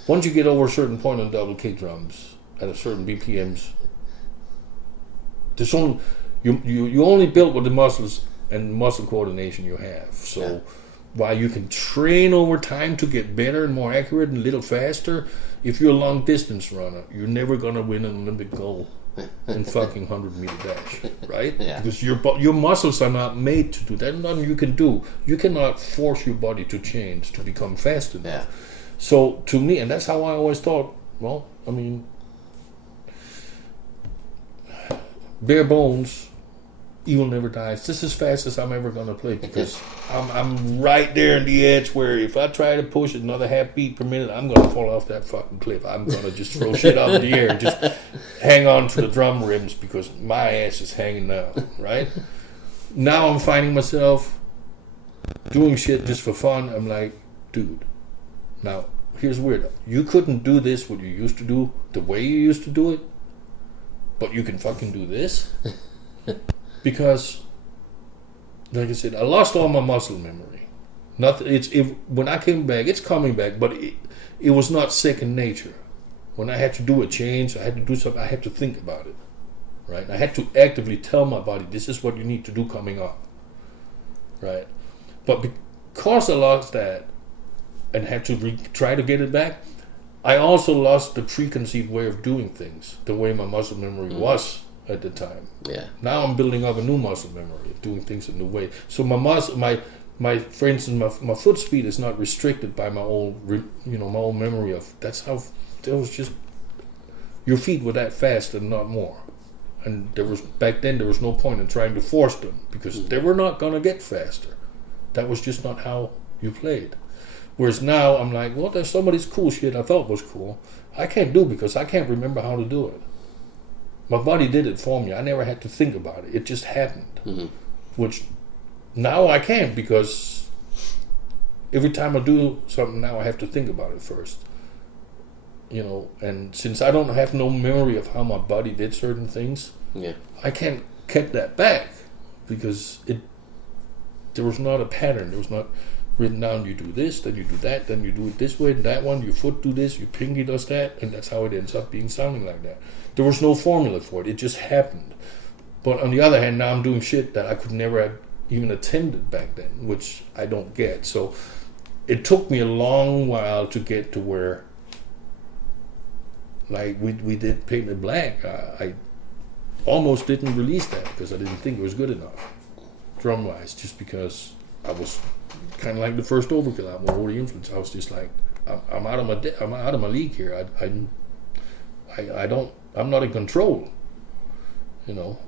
once you get over a certain point on double kick drums at a certain BPMs, there's only, you only build with the muscles and muscle coordination you have. So while you can train over time to get better and more accurate and a little faster, if you're a long distance runner, you're never gonna win an Olympic gold in fucking 100-meter dash, right? Because your muscles are not made to do that. Nothing you can do. You cannot force your body to change to become fast enough. So to me, and that's how I always thought. Well, I mean, bare bones, evil never dies. This is as fast as I'm ever gonna play because I'm right there in the edge where if I try to push another half beat per minute, I'm gonna fall off that fucking cliff. I'm gonna just throw shit up in the air and just hang on to the drum rims because my ass is hanging down. Right now, I'm finding myself doing shit just for fun. I'm like, dude. Now here's weird. You couldn't do this what you used to do the way you used to do it, but you can fucking do this. Because, like I said, I lost all my muscle memory. When I came back, it's coming back, but it was not second nature. When I had to do a change, I had to do something, I had to think about it. Right? I had to actively tell my body, this is what you need to do coming up. Right? But because I lost that and had to try to get it back, I also lost the preconceived way of doing things, the way my muscle memory was at the time. Now I'm building up a new muscle memory of doing things a new way. So for instance, my foot speed is not restricted by my old memory of that was just your feet were that fast and not more. And back then there was no point in trying to force them because they were not gonna get faster. That was just not how you played. Whereas now I'm like, well, there's some of this cool shit I thought was cool. I can't do because I can't remember how to do it. My body did it for me. I never had to think about it. It just happened. Which now I can't because every time I do something now I have to think about it first. You know, and since I don't have no memory of how my body did certain things, I can't get that back because there was not a pattern. There was not written down, you do this, then you do that, then you do it this way, and that one, your foot do this, your pinky does that, and that's how it ends up sounding like that. There was no formula for it. It just happened. But on the other hand, now I'm doing shit that I could never have even attempted back then, which I don't get. So it took me a long while to get to where, like, we did Painted Black. I almost didn't release that because I didn't think it was good enough, drum-wise, just because I was kind of like the first Overkill album, Over the Influence. I was just like, I'm out of my league here. I'm not in control, you know.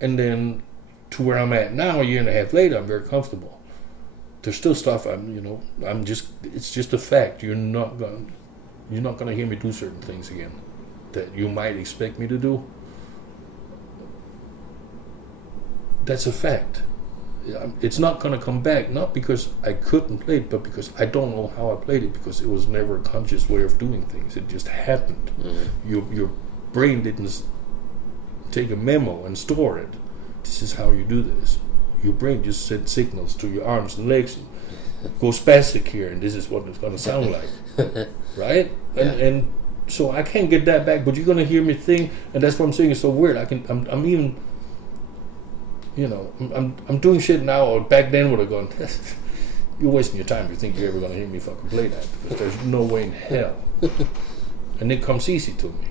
And then to where I'm at now, a year and a half later, I'm very comfortable. There's still stuff it's just a fact. You're not gonna hear me do certain things again that you might expect me to do. That's a fact. It's not gonna come back, not because I couldn't play it, but because I don't know how I played it, because it was never a conscious way of doing things. It just happened. Your brain didn't take a memo and store it. This is how you do this. Your brain just sent signals to your arms and legs. Go spastic here, and this is what it's going to sound like, right? Yeah. And so I can't get that back. But you're going to hear me think, and that's what I'm saying. It's so weird. I'm even, you know, I'm doing shit now. Or back then would have gone. You're wasting your time. You think you're ever going to hear me fucking play that? Because there's no way in hell. And it comes easy to me,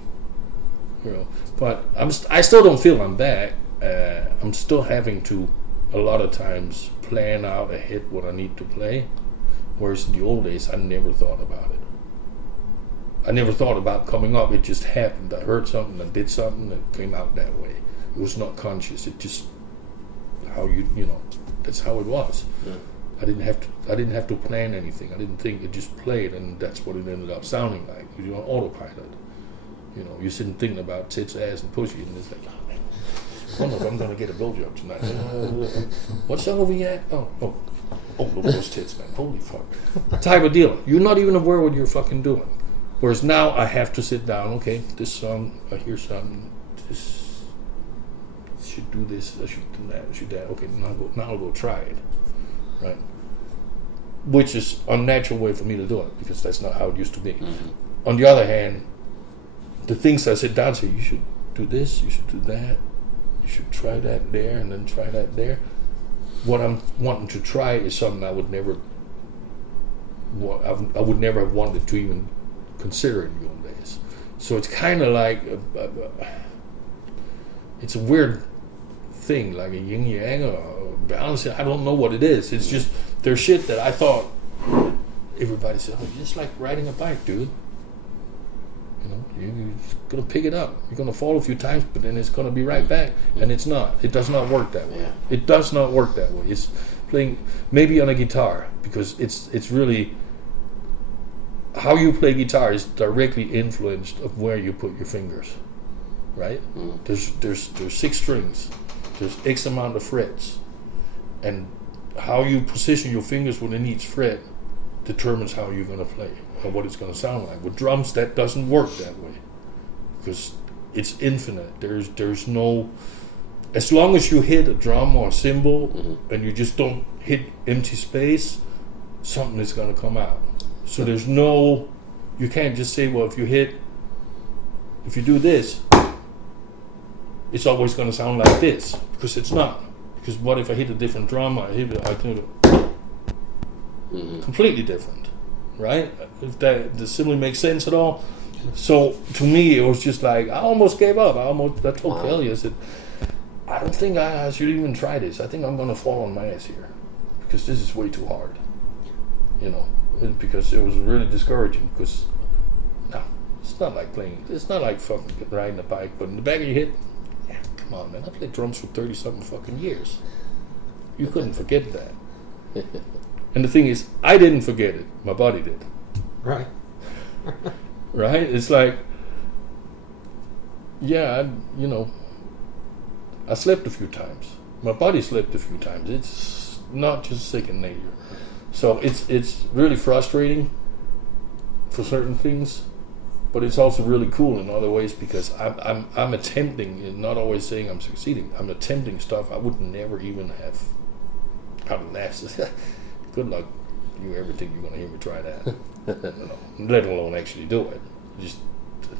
you know. But I still don't feel I'm back. I'm still having to, a lot of times, plan out ahead what I need to play. Whereas in the old days, I never thought about it. I never thought about coming up. It just happened. I heard something, I did something, and it came out that way. It was not conscious. It just how you know. That's how it was. Yeah. I didn't have to plan anything. I didn't think. It just played, and that's what it ended up sounding like. You're on autopilot. You know, you're sitting thinking about tits, ass, and pussy, and it's like, oh man, I wonder if I'm gonna get a blowjob tonight. What song are we at? Oh, look at those tits, man. Holy fuck. Type of deal. You're not even aware what you're fucking doing. Whereas now I have to sit down. Okay, this song, I hear something. This should do this. I should do that. I should do that. Okay, now I'll go try it. Right. Which is a unnatural way for me to do it, because that's not how it used to be. Mm-hmm. On the other hand, the things I sit down and say, you should do this, you should do that, you should try that there, and then try that there. What I'm wanting to try is something I would never have wanted to even consider in the old days. So it's kind of like it's a weird thing, like a yin yang or a balance. I don't know what it is. It's just there's shit that I thought everybody said, oh, it's like riding a bike, dude. You know, you're gonna pick it up. You're gonna fall a few times, but then it's gonna be right back. And it's not. It does not work that way. Yeah. It does not work that way. It's playing maybe on a guitar, because it's really how you play guitar is directly influenced of where you put your fingers. Right? There's 6 strings. There's X amount of frets, and how you position your fingers within each fret determines how you're gonna play. Or what it's going to sound like. With drums, that doesn't work that way, because it's infinite. There's no, as long as you hit a drum or a cymbal and you just don't hit empty space, something is going to come out. So there's no, you can't just say, well, if you do this, it's always going to sound like this, because it's not. Because what if I hit a different drum? I think completely different. Right? If the simile makes sense at all. So to me, it was just like I almost gave up. I told Kelly, I said, I don't think I should even try this. I think I'm gonna fall on my ass here, because this is way too hard. You know, because it was really discouraging. Because no, it's not like playing. It's not like fucking riding a bike. But in the back of your head, yeah, come on, man. I played drums for 30-something fucking years. You couldn't forget that. And the thing is, I didn't forget it. My body did. Right. Right? It's like, yeah, I slept a few times. My body slept a few times. It's not just second nature. So it's really frustrating for certain things, but it's also really cool in other ways, because I'm attempting, and not always saying I'm succeeding. I'm attempting stuff I would never even have gotten asked. Good luck, you ever think you're gonna hear me try that? Let alone actually do it. Just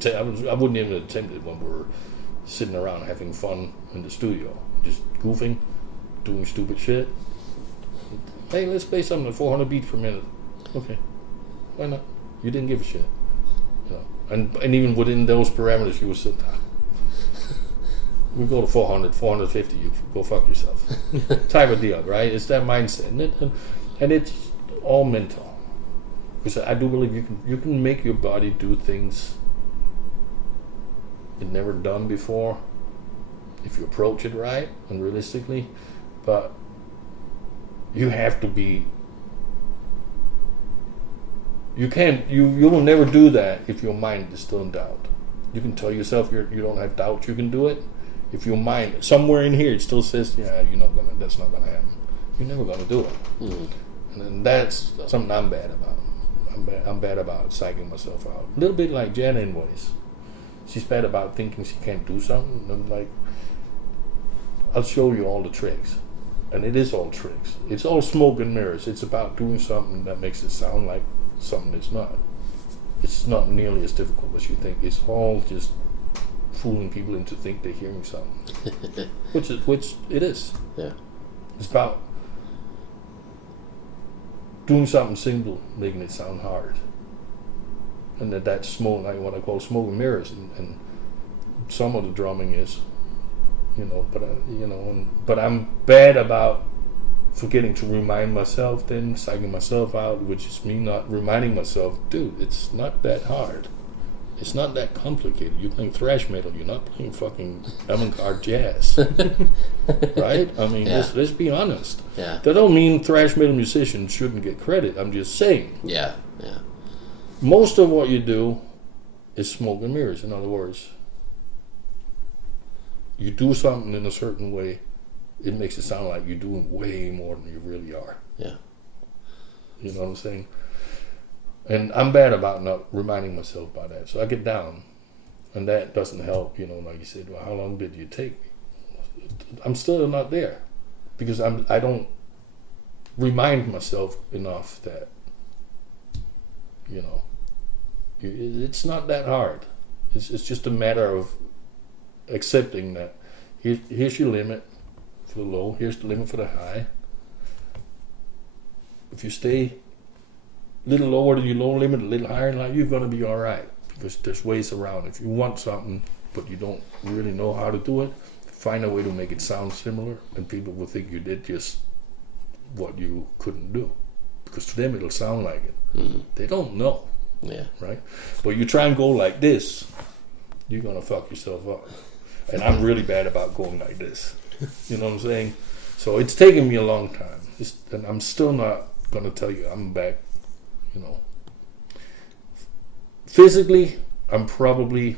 I wouldn't even attempt it when we're sitting around having fun in the studio, just goofing, doing stupid shit. Hey, let's play something at 400 beats per minute. Okay, why not? You didn't give a shit, you know. And even within those parameters, you would sit down. We go to 400, 450. You go fuck yourself. Type of deal, right? It's that mindset, and it's all mental. Because I do believe you can make your body do things It never done before. If you approach it right and realistically, but you have to be. You can't. You will never do that if your mind is still in doubt. You can tell yourself you don't have doubt you can do it. If your mind somewhere in here it still says, yeah, you're not gonna. That's not gonna happen. You're never gonna do it. And then that's something I'm bad about. I'm bad about psyching myself out. A little bit like Jan in ways. She's bad about thinking she can't do something. I'm like, I'll show you all the tricks. And it is all tricks. It's all smoke and mirrors. It's about doing something that makes it sound like something it's not. It's not nearly as difficult as you think. It's all just fooling people into think they're hearing something. which it is. Yeah. It's about doing something simple, making it sound hard. And that's smoke, like what I call smoke and mirrors. And some of the drumming is, but I'm bad about forgetting to remind myself, then psyching myself out, which is me not reminding myself, dude, it's not that hard. It's not that complicated. You're playing thrash metal. You're not playing fucking avant-garde jazz, right? I mean, let's be honest. Yeah. That don't mean thrash metal musicians shouldn't get credit. I'm just saying. Yeah. Yeah. Most of what you do is smoke and mirrors. In other words, you do something in a certain way, it makes it sound like you're doing way more than you really are. Yeah. You know what I'm saying? And I'm bad about not reminding myself about that. So I get down, and that doesn't help. Like you said, well, how long did you take me? I'm still not there because I don't remind myself enough that it's not that hard. It's just a matter of accepting that here's your limit for the low, here's the limit for the high. If you stay a little lower than your low limit, a little higher than that, you're going to be all right because there's ways around. If you want something but you don't really know how to do it, find a way to make it sound similar, and people will think you did just what you couldn't do because to them it'll sound like it. Mm-hmm. They don't know. Yeah. Right? But you try and go like this, you're going to fuck yourself up. And I'm really bad about going like this. You know what I'm saying? So it's taken me a long time. And I'm still not going to tell you I'm back, Physically, I'm probably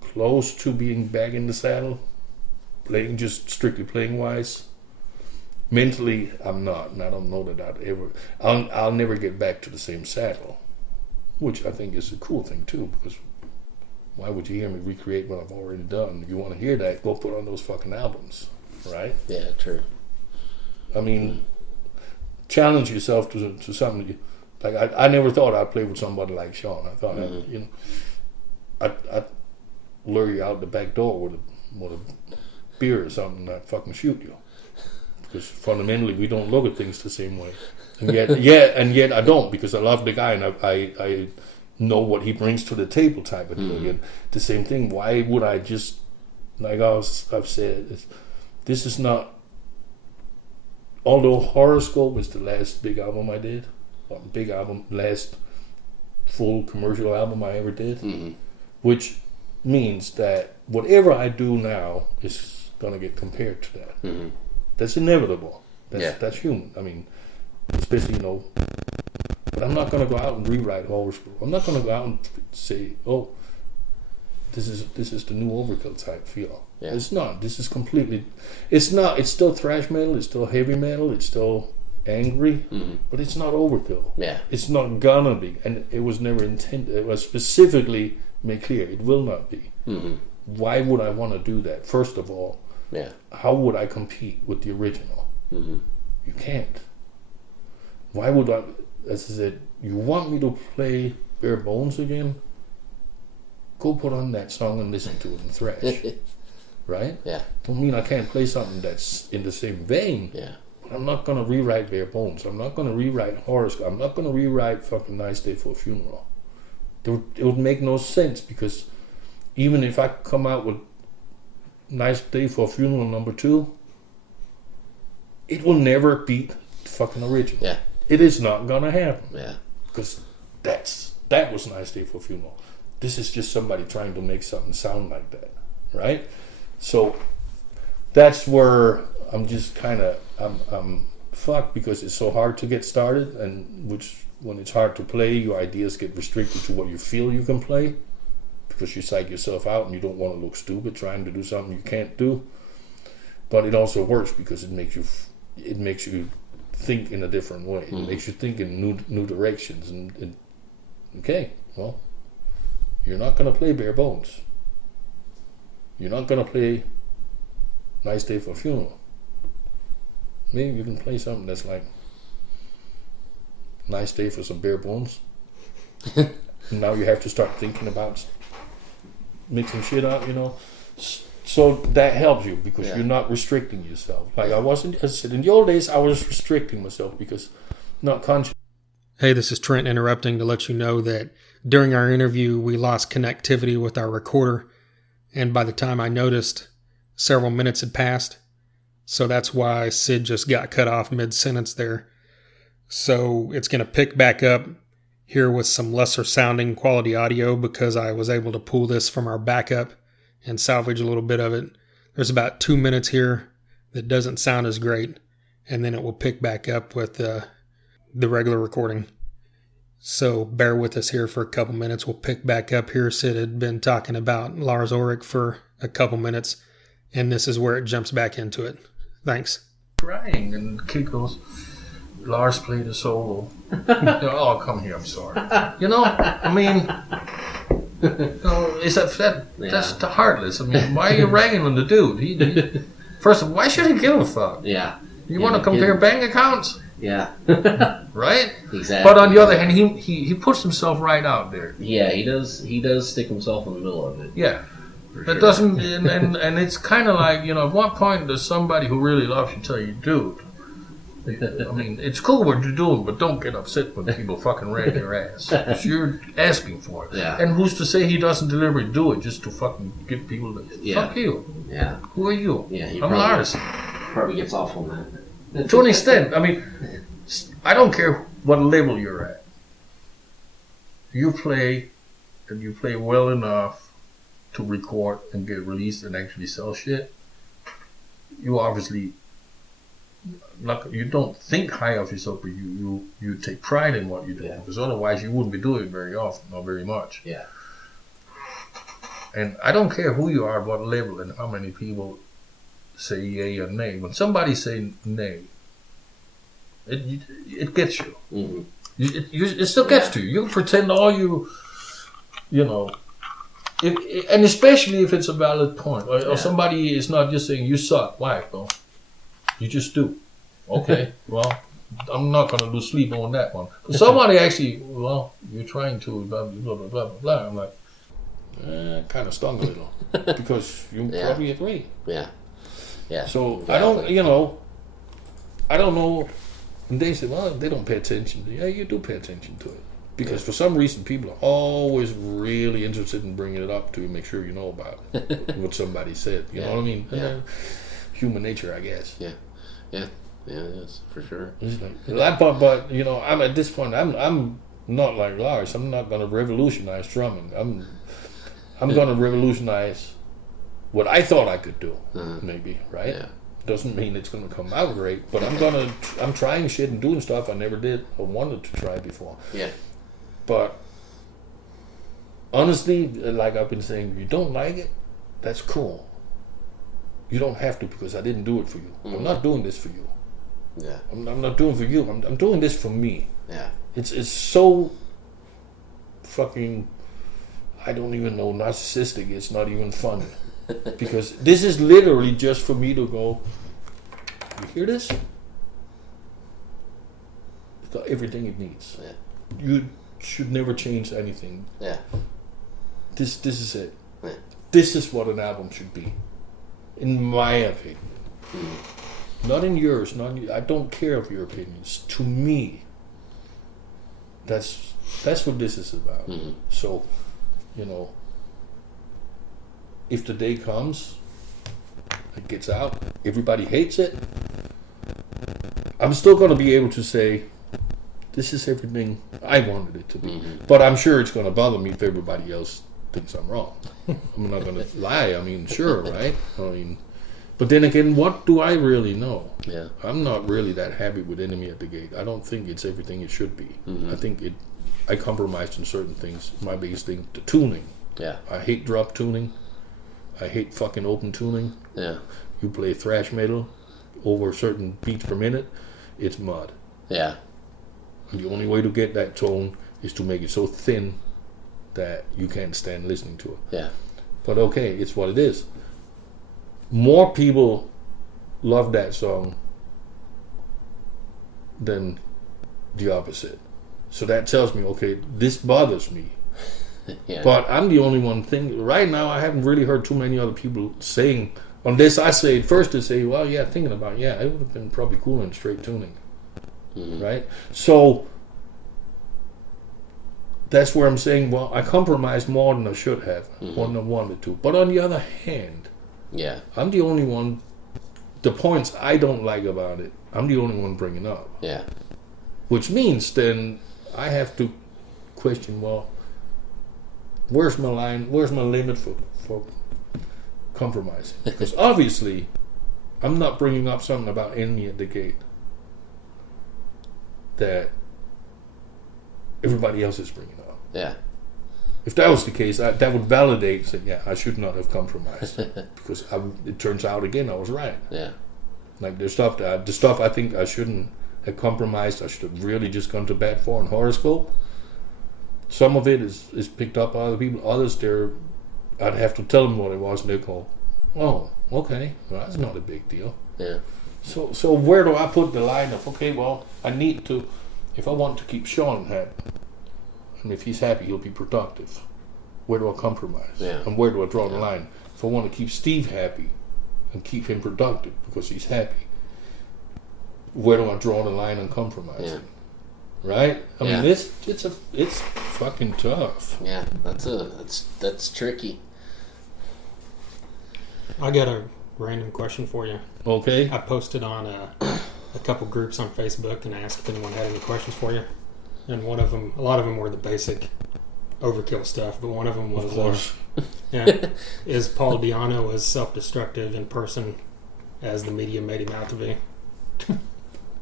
close to being back in the saddle, just strictly playing wise. Mentally, I'm not, and I don't know that I'll never get back to the same saddle, which I think is a cool thing too, because why would you hear me recreate what I've already done? If you want to hear that, go put on those fucking albums, right? Yeah, true. I mean, challenge yourself to something. Like I never thought I'd play with somebody like Sean. I thought I'd lure you out the back door with a beer or something, and I'd fucking shoot you. Because fundamentally we don't look at things the same way, and yet I don't, because I love the guy and I know what he brings to the table type of thing. And the same thing. Why would I just, like I've said, this is not. Although Horoscope is the last big album I did, last full commercial album I ever did, which means that whatever I do now is gonna get compared to that. Mm-hmm. That's inevitable. That's human. I mean, especially, but I'm not going to go out and rewrite Horoscope. I'm not going to go out and say, oh, this is the new Overkill type feel. Yeah. It's not. This is completely, it's not. It's still thrash metal. It's still heavy metal. It's still angry, but it's not Overkill. Yeah. It's not gonna be. And it was never intended. It was specifically made clear. It will not be. Mm-hmm. Why would I want to do that? First of all, how would I compete with the original? Mm-hmm. You can't. Why would I? As I said, you want me to play Bare Bones again? Go put on that song and listen to it in thrash. Right? Yeah. Don't mean I can't play something that's in the same vein. Yeah. But I'm not going to rewrite Bare Bones. I'm not going to rewrite Horoscope. I'm not going to rewrite fucking Nice Day for a Funeral. It would make no sense, because even if I come out with Nice Day for a Funeral #2, it will never beat the fucking original. Yeah. It is not going to happen. Yeah. Because that was Nice Day for a Funeral. This is just somebody trying to make something sound like that, right? So that's where I'm just kind of I'm fucked, because it's so hard to get started, and which when it's hard to play, your ideas get restricted to what you feel you can play, because you psych yourself out and you don't want to look stupid trying to do something you can't do. But it also works because it makes you think in a different way. It makes you think in new directions. And okay, well, you're not gonna play Bare Bones. You're not gonna play Nice Day for a Funeral. Maybe you can play something that's like Nice Day for some Bare Bones. Now you have to start thinking about mixing shit up, So that helps you, because you're not restricting yourself. Like I said, in the old days, I was restricting myself because not conscious. Hey, this is Trent interrupting to let you know that during our interview, we lost connectivity with our recorder. And by the time I noticed, several minutes had passed. So that's why Sid just got cut off mid-sentence there. So it's going to pick back up here with some lesser sounding quality audio, because I was able to pull this from our backup and salvage a little bit of it. There's about 2 minutes here that doesn't sound as great, and then it will pick back up with the regular recording. So bear with us here for a couple minutes. We'll pick back up here. Sid had been talking about Lars Ulrich for a couple minutes, and this is where it jumps back into it. Thanks. Crying, and the kid goes, Lars played a solo. Oh, come here, I'm sorry. I mean, that's the heartless. I mean, why are you ragging on the dude? First of all, why should he give a fuck? Yeah. You want to compare bank accounts? Yeah. Right? Exactly. But on the other hand, he puts himself right out there. Yeah, he does. He does stick himself in the middle of it. Yeah. For That sure. doesn't, and it's kind of like, at what point does somebody who really loves you tell you, dude, I mean, it's cool what you're doing, but don't get upset when people fucking rag your ass. 'Cause you're asking for it. Yeah. And who's to say he doesn't deliberately do it just to fucking get people to, fuck you. Yeah. Who are you? Yeah, he I'm probably- Lars. Probably gets off on that. To an extent. I mean, I don't care what level you're at. You play, and you play well enough to record and get released and actually sell shit. You obviously, you don't think high of yourself, but you take pride in what you do. Because otherwise you wouldn't be doing it very often or very much. Yeah. And I don't care who you are, what level, and how many people say yay or nay. When somebody say nay, it gets you. Mm-hmm. It still gets to you. You can pretend all and especially if it's a valid point, or somebody is not just saying you suck. Why? Well, you just do. Okay, well, I'm not going to lose sleep on that one. But somebody actually, well, you're trying to blah blah blah blah blah. I'm like, kind of stung a little because you probably agree. Yeah. Yeah. So exactly. I don't know. And they say, well, they don't pay attention. Yeah, you do pay attention to it. Because for some reason, people are always really interested in bringing it up to make sure you know about it, what somebody said. You know what I mean? Yeah. Human nature, I guess. Yeah. Yeah. Yeah, it is, for sure. But I'm at this point, I'm not like Lars. I'm not going to revolutionize drumming. I'm going to revolutionize what I thought I could do, maybe, right? Yeah. Doesn't mean it's going to come out great, but I'm trying shit and doing stuff I never did or wanted to try before. Yeah. But honestly, like I've been saying, if you don't like it, that's cool. You don't have to, because I didn't do it for you. Mm-hmm. I'm not doing this for you. Yeah. I'm not doing it for you. I'm doing this for me. Yeah. It's so fucking, I don't even know, narcissistic. It's not even funny. Because this is literally just for me to go, you hear this? It's got everything it needs. Yeah. You should never change anything. Yeah. This is it. Yeah. This is what an album should be, in my opinion. Not in yours. I don't care of your opinions. To me, that's what this is about. Mm-hmm. So, if the day comes, it gets out, everybody hates it, I'm still going to be able to say, this is everything I wanted it to be. Mm-hmm. But I'm sure it's going to bother me if everybody else thinks I'm wrong. I'm not going to lie. I mean, sure, right? I mean, but then again, what do I really know? Yeah. I'm not really that happy with Enemy at the Gate. I don't think it's everything it should be. I think I compromised on certain things. My biggest thing, the tuning. Yeah. I hate drop tuning. I hate fucking open tuning. Yeah. You play thrash metal over certain beats per minute, it's mud. Yeah. And the only way to get that tone is to make it so thin that you can't stand listening to it. Yeah. But okay, it's what it is. More people love that song than the opposite. So that tells me, okay, this bothers me. Yeah. But I'm the only one right now I haven't really heard too many other people saying on this. I say first to say, well, yeah, thinking about, yeah, it would have been probably cool in straight tuning. Right? So that's where I'm saying, well, I compromised more than I should have, more than I wanted to. But on the other hand, Yeah. I'm the only one, the points I don't like about it, I'm the only one bringing up. Yeah. Which means then I have to question, well, where's my line, where's my limit for compromising? Because obviously, I'm not bringing up something about Enemy at the Gate that everybody else is bringing up. Yeah. If that was the case, that would validate, say, yeah, I should not have compromised. Because it turns out, again, I was right. Yeah. Like, the stuff I think I shouldn't have compromised, I should have really just gone to bat for in Horoscope. Some of it is picked up by other people. Others, I'd have to tell them what it was, and they'd go, oh, okay, well, that's not a big deal. Yeah. So where do I put the line of, okay, well, I need to, if I want to keep Sean happy, and if he's happy, he'll be productive, where do I compromise? Yeah. And where do I draw the line? If I want to keep Steve happy and keep him productive because he's happy, where do I draw the line on compromising? Yeah. Right? I Yeah. mean, it's fucking tough. Yeah. That's tricky. I got a random question for you. Okay. I posted on a couple groups on Facebook and asked if anyone had any questions for you. And one of them, a lot of them were the basic Overkill stuff, but one of them was, Of course. is Paul Dianno as self-destructive in person as the media made him out to be?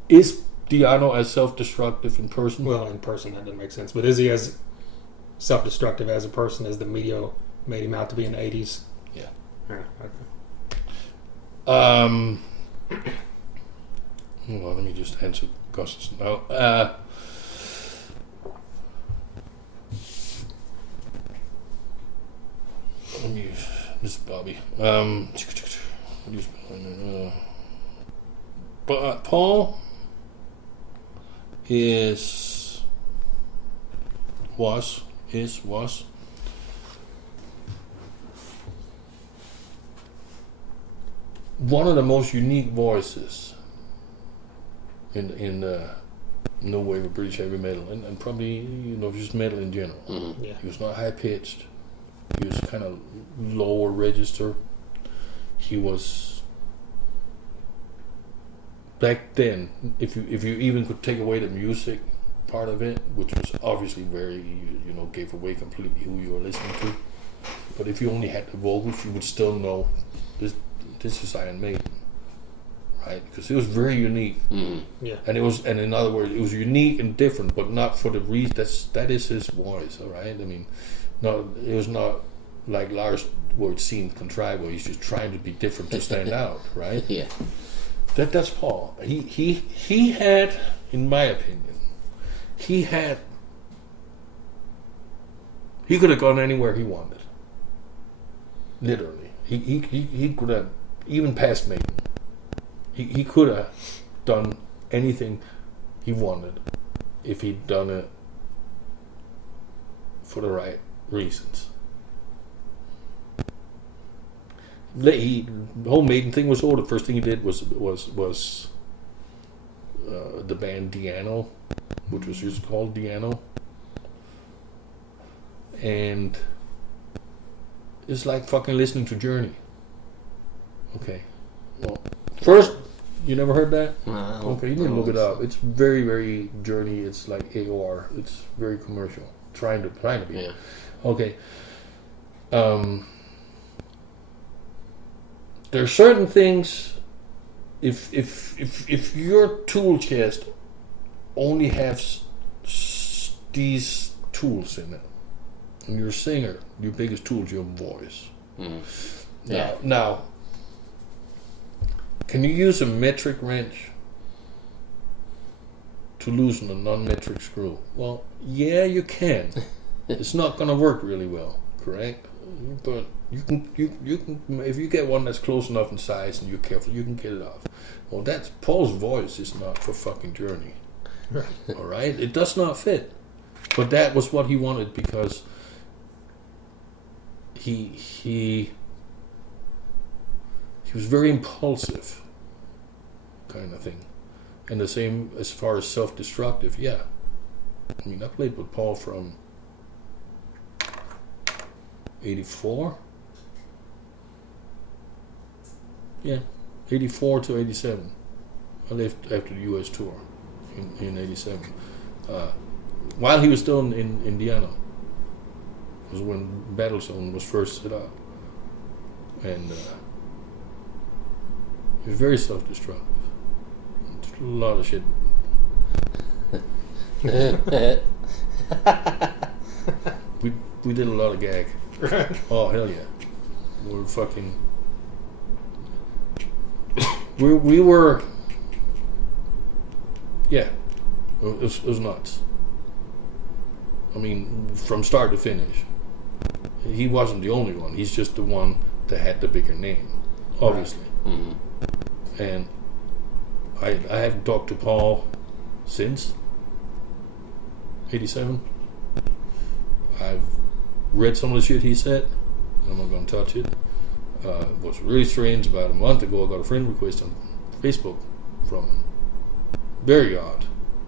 Is Dianno as self-destructive in person? Well, in person that doesn't make sense, but is he as self-destructive as a person as the media made him out to be in the 80s? Yeah. Okay. Hold on, let me just answer Gus's now. Let me, this is Bobby. But Paul was one of the most unique voices in the no wave of British heavy metal, and probably just metal in general. Mm-hmm. Yeah. He was not high pitched. He was kind of lower register. He was back then. If you even could take away the music part of it, which was obviously very gave away completely who you were listening to. But if you only had the vocals, you would still know this is Iron Maiden, right? Because it was very unique. Mm-hmm. Yeah. And in other words, it was unique and different, but not for the reason that is his voice, all right? I mean, it was not like Lars, where it seemed contrived, where he's just trying to be different to stand out, right? Yeah. That's Paul. He had, in my opinion, he could have gone anywhere he wanted. Literally, he could have even past Maiden. He could have done anything he wanted if he'd done it for the right reasons. The whole Maiden thing was old. The first thing he did was the band Dianno, which was just called Dianno, and it's like fucking listening to Journey. Okay, well, first, you never heard that? Okay, you need to look it up. It's very, very Journey. It's like AOR. It's very commercial. Trying to be. Yeah. Okay. There are certain things. If your tool chest only has these tools in it, and you're a singer, your biggest tool is your voice. Mm. Now, can you use a metric wrench to loosen a non-metric screw? Well, yeah, you can. It's not going to work really well, correct? But you can if you get one that's close enough in size and you're careful, you can get it off. Well, that's Paul's voice is not for fucking Journey. All right, it does not fit. But that was what he wanted because he was very impulsive, kind of thing, and the same as far as self-destructive. Yeah, I mean, I played with Paul from '84. Yeah, 84 to 87. I left after the U.S. tour in 87. While he was still in Dianno, was when Battlezone was first set up. And he was very self-destructive. A lot of shit. we did a lot of gag. Oh, hell yeah. We were fucking... We were... Yeah. It was nuts. I mean, from start to finish. He wasn't the only one. He's just the one that had the bigger name, obviously. Right. Mm-hmm. And I haven't talked to Paul since 87. I've read some of the shit he said, and I'm not going to touch it. Was really strange. About a month ago, I got a friend request on Facebook from him. Very odd.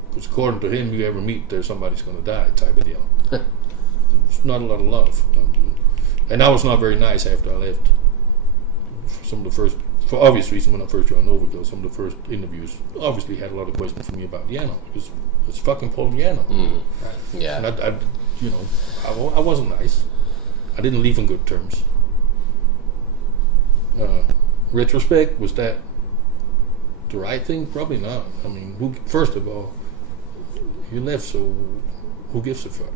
Because according to him, you ever meet there, somebody's going to die type of deal. There's not a lot of love. And that was not very nice after I left. Some of the first, for obvious reasons, when I first joined Overkill, some of the first interviews obviously had a lot of questions for me about Dianno. Because it's fucking Paul Dianno. Mm. Right. Yeah. And I wasn't nice. I didn't leave on good terms. Retrospect, was that the right thing? Probably not. I mean, first of all, you left, so who gives a fuck?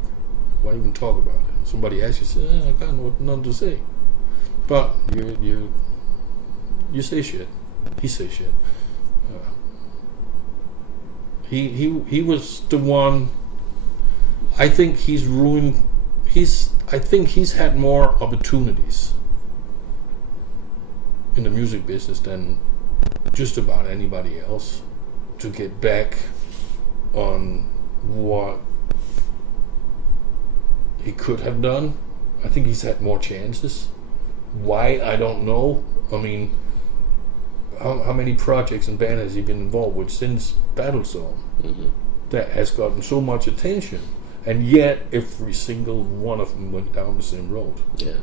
Why even talk about it? Somebody asks you, say, I got nothing to say. But you say shit. He say shit. He was the one. I think he's ruined. I think he's had more opportunities in the music business than just about anybody else to get back on what he could have done. I think he's had more chances. Why? I don't know. I mean, how many projects and bands has he been involved with since Battlezone that has gotten so much attention, and yet every single one of them went down the same road. Yeah.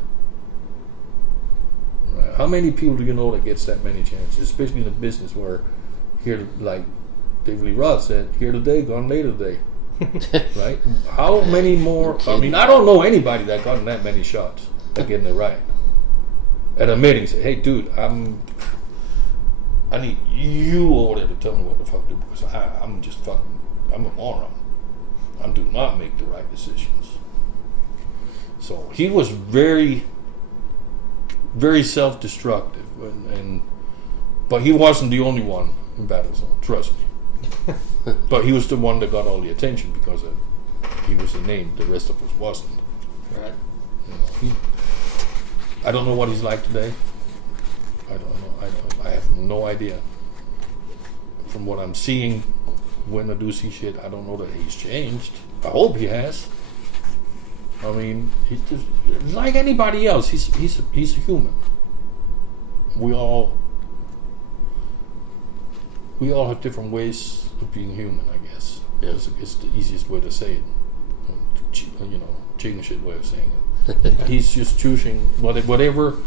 Right. How many people do you know that gets that many chances, especially in a business where here, like David Lee Roth said, here today, gone later today. Right? How many more? I mean, I don't know anybody that gotten that many shots at getting it right. At a meeting, say, hey, dude, I need you over there to tell me what the fuck to do, because I'm a moron. I do not make the right decisions. So he was very, very self-destructive, but he wasn't the only one in Battlezone, trust me. But he was the one that got all the attention because he was the name. The rest of us wasn't. Right. I don't know what he's like today. I don't know. I have no idea. From what I'm seeing, when I do see shit, I don't know that he's changed. I hope he has. I mean, he's just like anybody else. He's a human. We all have different ways of being human, I guess. Yeah. It's the easiest way to say it. Chicken shit way of saying it. He's just choosing whatever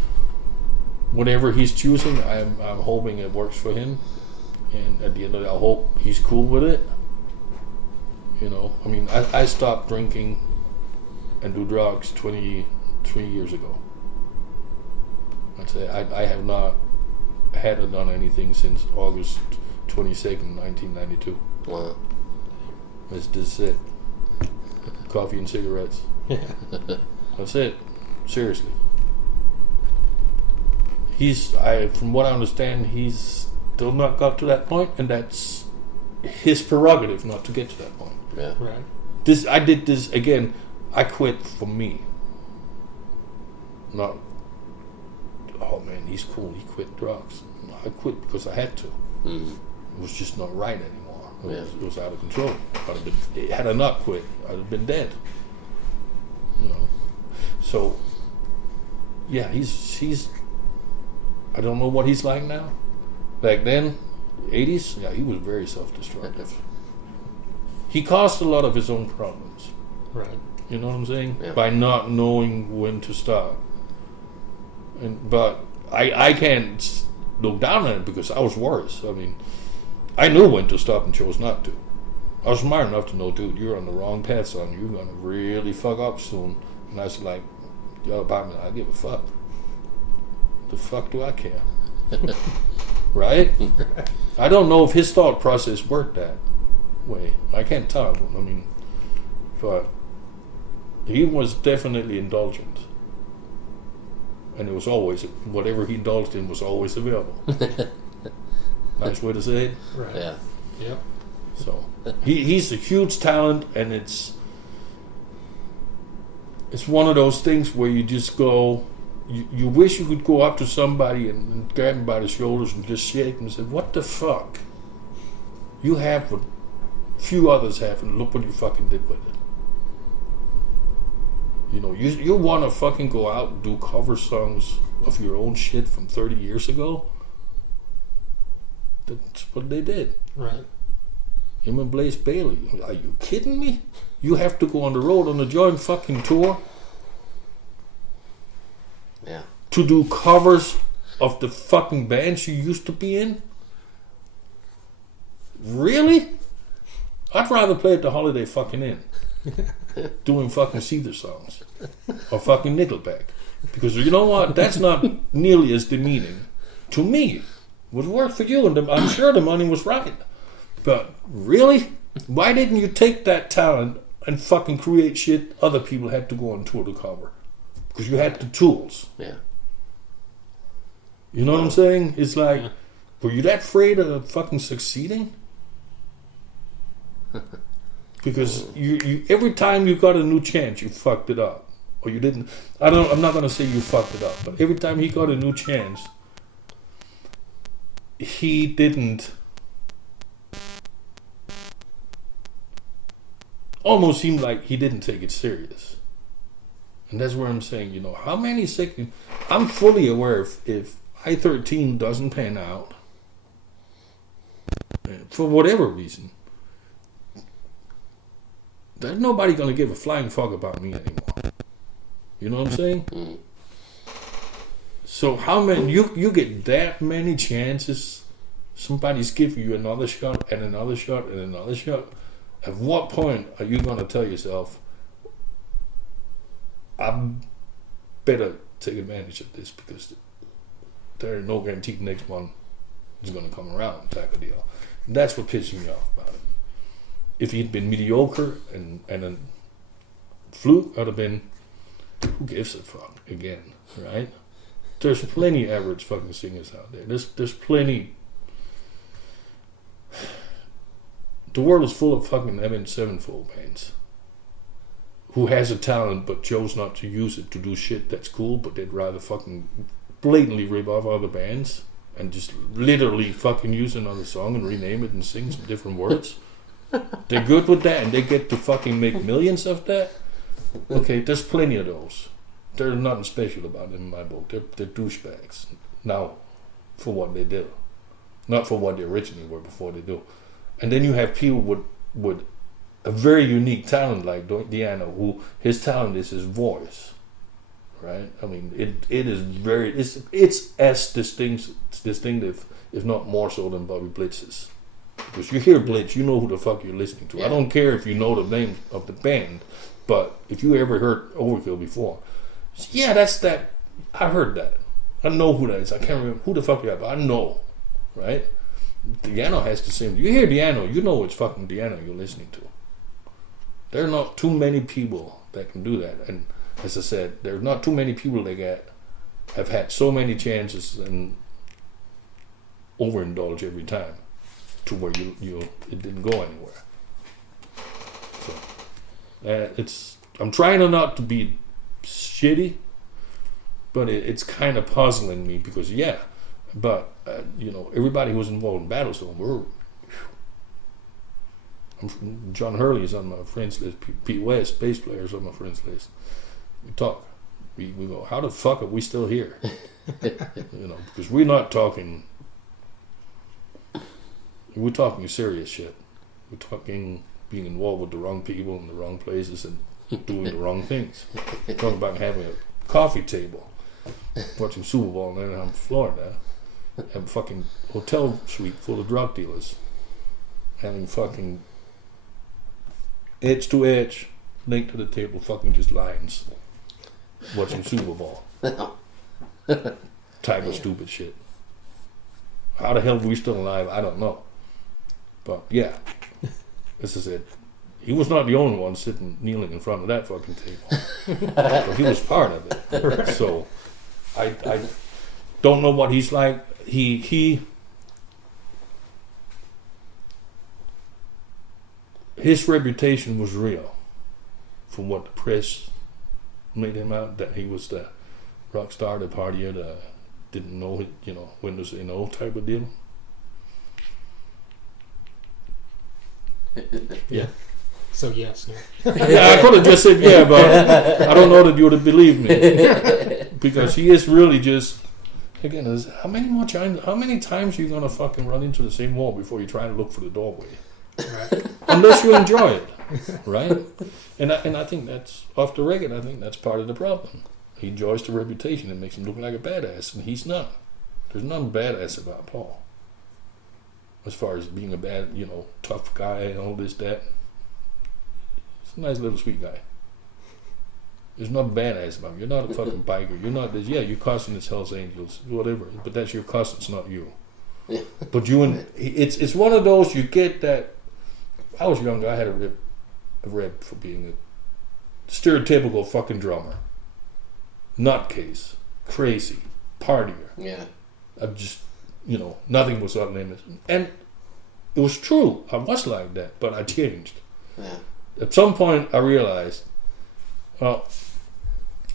he's choosing. I'm hoping it works for him, and at the end of it, I hope he's cool with it. I mean, I stopped drinking and do drugs 23 years ago. I'd say I have not done anything since August 22nd, 1992. Wow. That's it. Coffee and cigarettes. That's it. Seriously. From what I understand, he's still not got to that point, and that's his prerogative not to get to that point. Yeah. Right. I did this again. I quit for me. Not, oh man, he's cool. He quit drugs. I quit because I had to. Mm. It was just not right anymore. Yeah. It was out of control. Had I not quit, I'd have been dead. You know. So, yeah, he's. I don't know what he's like now. Back then, 80s, yeah, he was very self-destructive. He caused a lot of his own problems. Right. You know what I'm saying? Yeah. By not knowing when to stop. But I can't look down on it because I was worse. I mean, I knew when to stop and chose not to. I was smart enough to know, dude, you're on the wrong path, son. You're going to really fuck up soon. And I was like, yo, about me, I give a fuck. The fuck do I care? Right? I don't know if his thought process worked that way. I can't tell. I mean, but he was definitely indulgent. And it was always, whatever he indulged in was always available. Nice way to say it. Right. Yeah. Yep. So he's a huge talent, and it's one of those things where you just go, you wish you could go up to somebody and grab him by the shoulders and just shake him and say, what the fuck? You have what few others have, and look what you fucking did with it. You know, you want to fucking go out and do cover songs of your own shit from 30 years ago? That's what they did. Right. Him and Blaze Bailey. Are you kidding me? You have to go on the road on a joint fucking tour Yeah. to do covers of the fucking bands you used to be in? Really? I'd rather play at the Holiday fucking Inn doing fucking Seether songs or fucking Nickelback, because you know what? That's not nearly as demeaning to me. It would work for you, and I'm sure the money was right. But really, why didn't you take that talent and fucking create shit other people had to go on tour to cover? Because you had the tools. Yeah. You know what I'm saying? It's like, were you that afraid of fucking succeeding? Because you every time you got a new chance, you fucked it up, or you didn't. I'm not gonna say you fucked it up, but every time he got a new chance, he didn't. Almost seemed like he didn't take it serious, and that's where I'm saying, you know, how many seconds? I'm fully aware if I-13 doesn't pan out for whatever reason, there's nobody gonna give a flying fuck about me anymore. You know what I'm saying? Mm. So how many you get that many chances? Somebody's giving you another shot and another shot and another shot. At what point are you gonna tell yourself, I better take advantage of this because there is no guarantee the next one is gonna come around, type of deal. And that's what pisses me off about it. If he'd been mediocre and a fluke, I'd have been, who gives a fuck again, right? There's plenty average fucking singers out there. There's plenty. The world is full of fucking Avenged Sevenfold bands who has a talent but chose not to use it to do shit that's cool, but they'd rather fucking blatantly rip off other bands and just literally fucking use another song and rename it and sing some different words. They're good with that, and they get to fucking make millions of that. Okay, there's plenty of those. There's nothing special about them in my book. They're douchebags now for what they do, not for what they originally were before they do. And then you have people with a very unique talent like Dianno, who his talent is his voice, right? I mean, it is very it's as distinctive, if not more so, than Bobby Blitz's. Because you hear Blitz, you know who the fuck you're listening to. Yeah. I don't care if you know the name of the band, but if you ever heard Overkill before, yeah, that's that. I heard that. I know who that is. I can't remember who the fuck they are, but I know, right? Dianno has the same. You hear Dianno, you know it's fucking Dianno you're listening to. There are not too many people that can do that, and as I said, there are not too many people that have had so many chances and overindulge every time to where it didn't go anywhere. So I'm trying not to be shitty, but it's kind of puzzling me because everybody who's involved in Battlezone, John Hurley is on my friends list. Pete West, bass player, is on my friends list. We talk. We go, how the fuck are we still here? Because we're not talking. We're talking serious shit. We're talking being involved with the wrong people in the wrong places and doing the wrong things. We're talking about having a coffee table, watching Super Bowl, and then I'm in Florida, have a fucking hotel suite full of drug dealers, having fucking edge to edge, linked to the table, fucking just lines, watching Super Bowl. Type of stupid shit. How the hell are we still alive? I don't know. But yeah, as I said, he was not the only one kneeling in front of that fucking table. But he was part of it. So I don't know what he's like. His reputation was real, from what the press made him out, that he was the rock star, the partier, the didn't know it, when to say no type of deal. Yeah. So yes. Yeah, I could have just said yeah, but I don't know that you would have believed me, because he is really just. Again, how many times are you gonna fucking run into the same wall before you try to look for the doorway? Right. Unless you enjoy it, right? And I think that's off the record. I think that's part of the problem. He enjoys the reputation. It makes him look like a badass, and he's not. There's nothing badass about Paul. As far as being a bad, tough guy and all this, that. He's a nice little sweet guy. There's nothing badass about him. You're not a fucking biker. You're not this. Yeah, you're cussing as Hell's Angels, whatever. But that's your cuss. It's not you. But it's one of those you get that. I was younger. I had a rep for being a stereotypical fucking drummer. Nutcase, crazy, partier. Yeah. I'm just, nothing was off limits. And it was true. I was like that, but I changed. Yeah. At some point, I realized, well,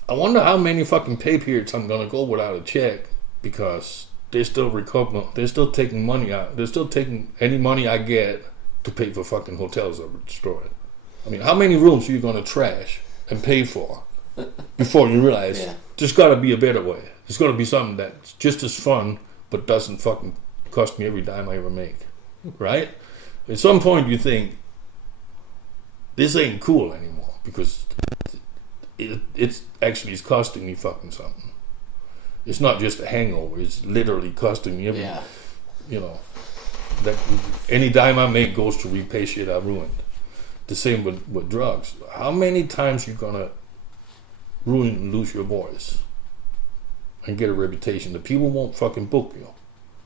I wonder how many fucking pay periods I'm going to go without a check, because they're still recovering. They're still taking money out. They're still taking any money I get to pay for fucking hotels that were destroyed. I mean, how many rooms are you going to trash and pay for before you realize there's got to be a better way? There's got to be something that's just as fun but doesn't fucking cost me every dime I ever make, right? At some point you think, this ain't cool anymore, because it's actually costing me fucking something. It's not just a hangover. It's literally costing me everything. Yeah. That any dime I make goes to repay shit I ruined. The same with drugs. How many times you gonna ruin and lose your voice and get a reputation? The people won't fucking book you,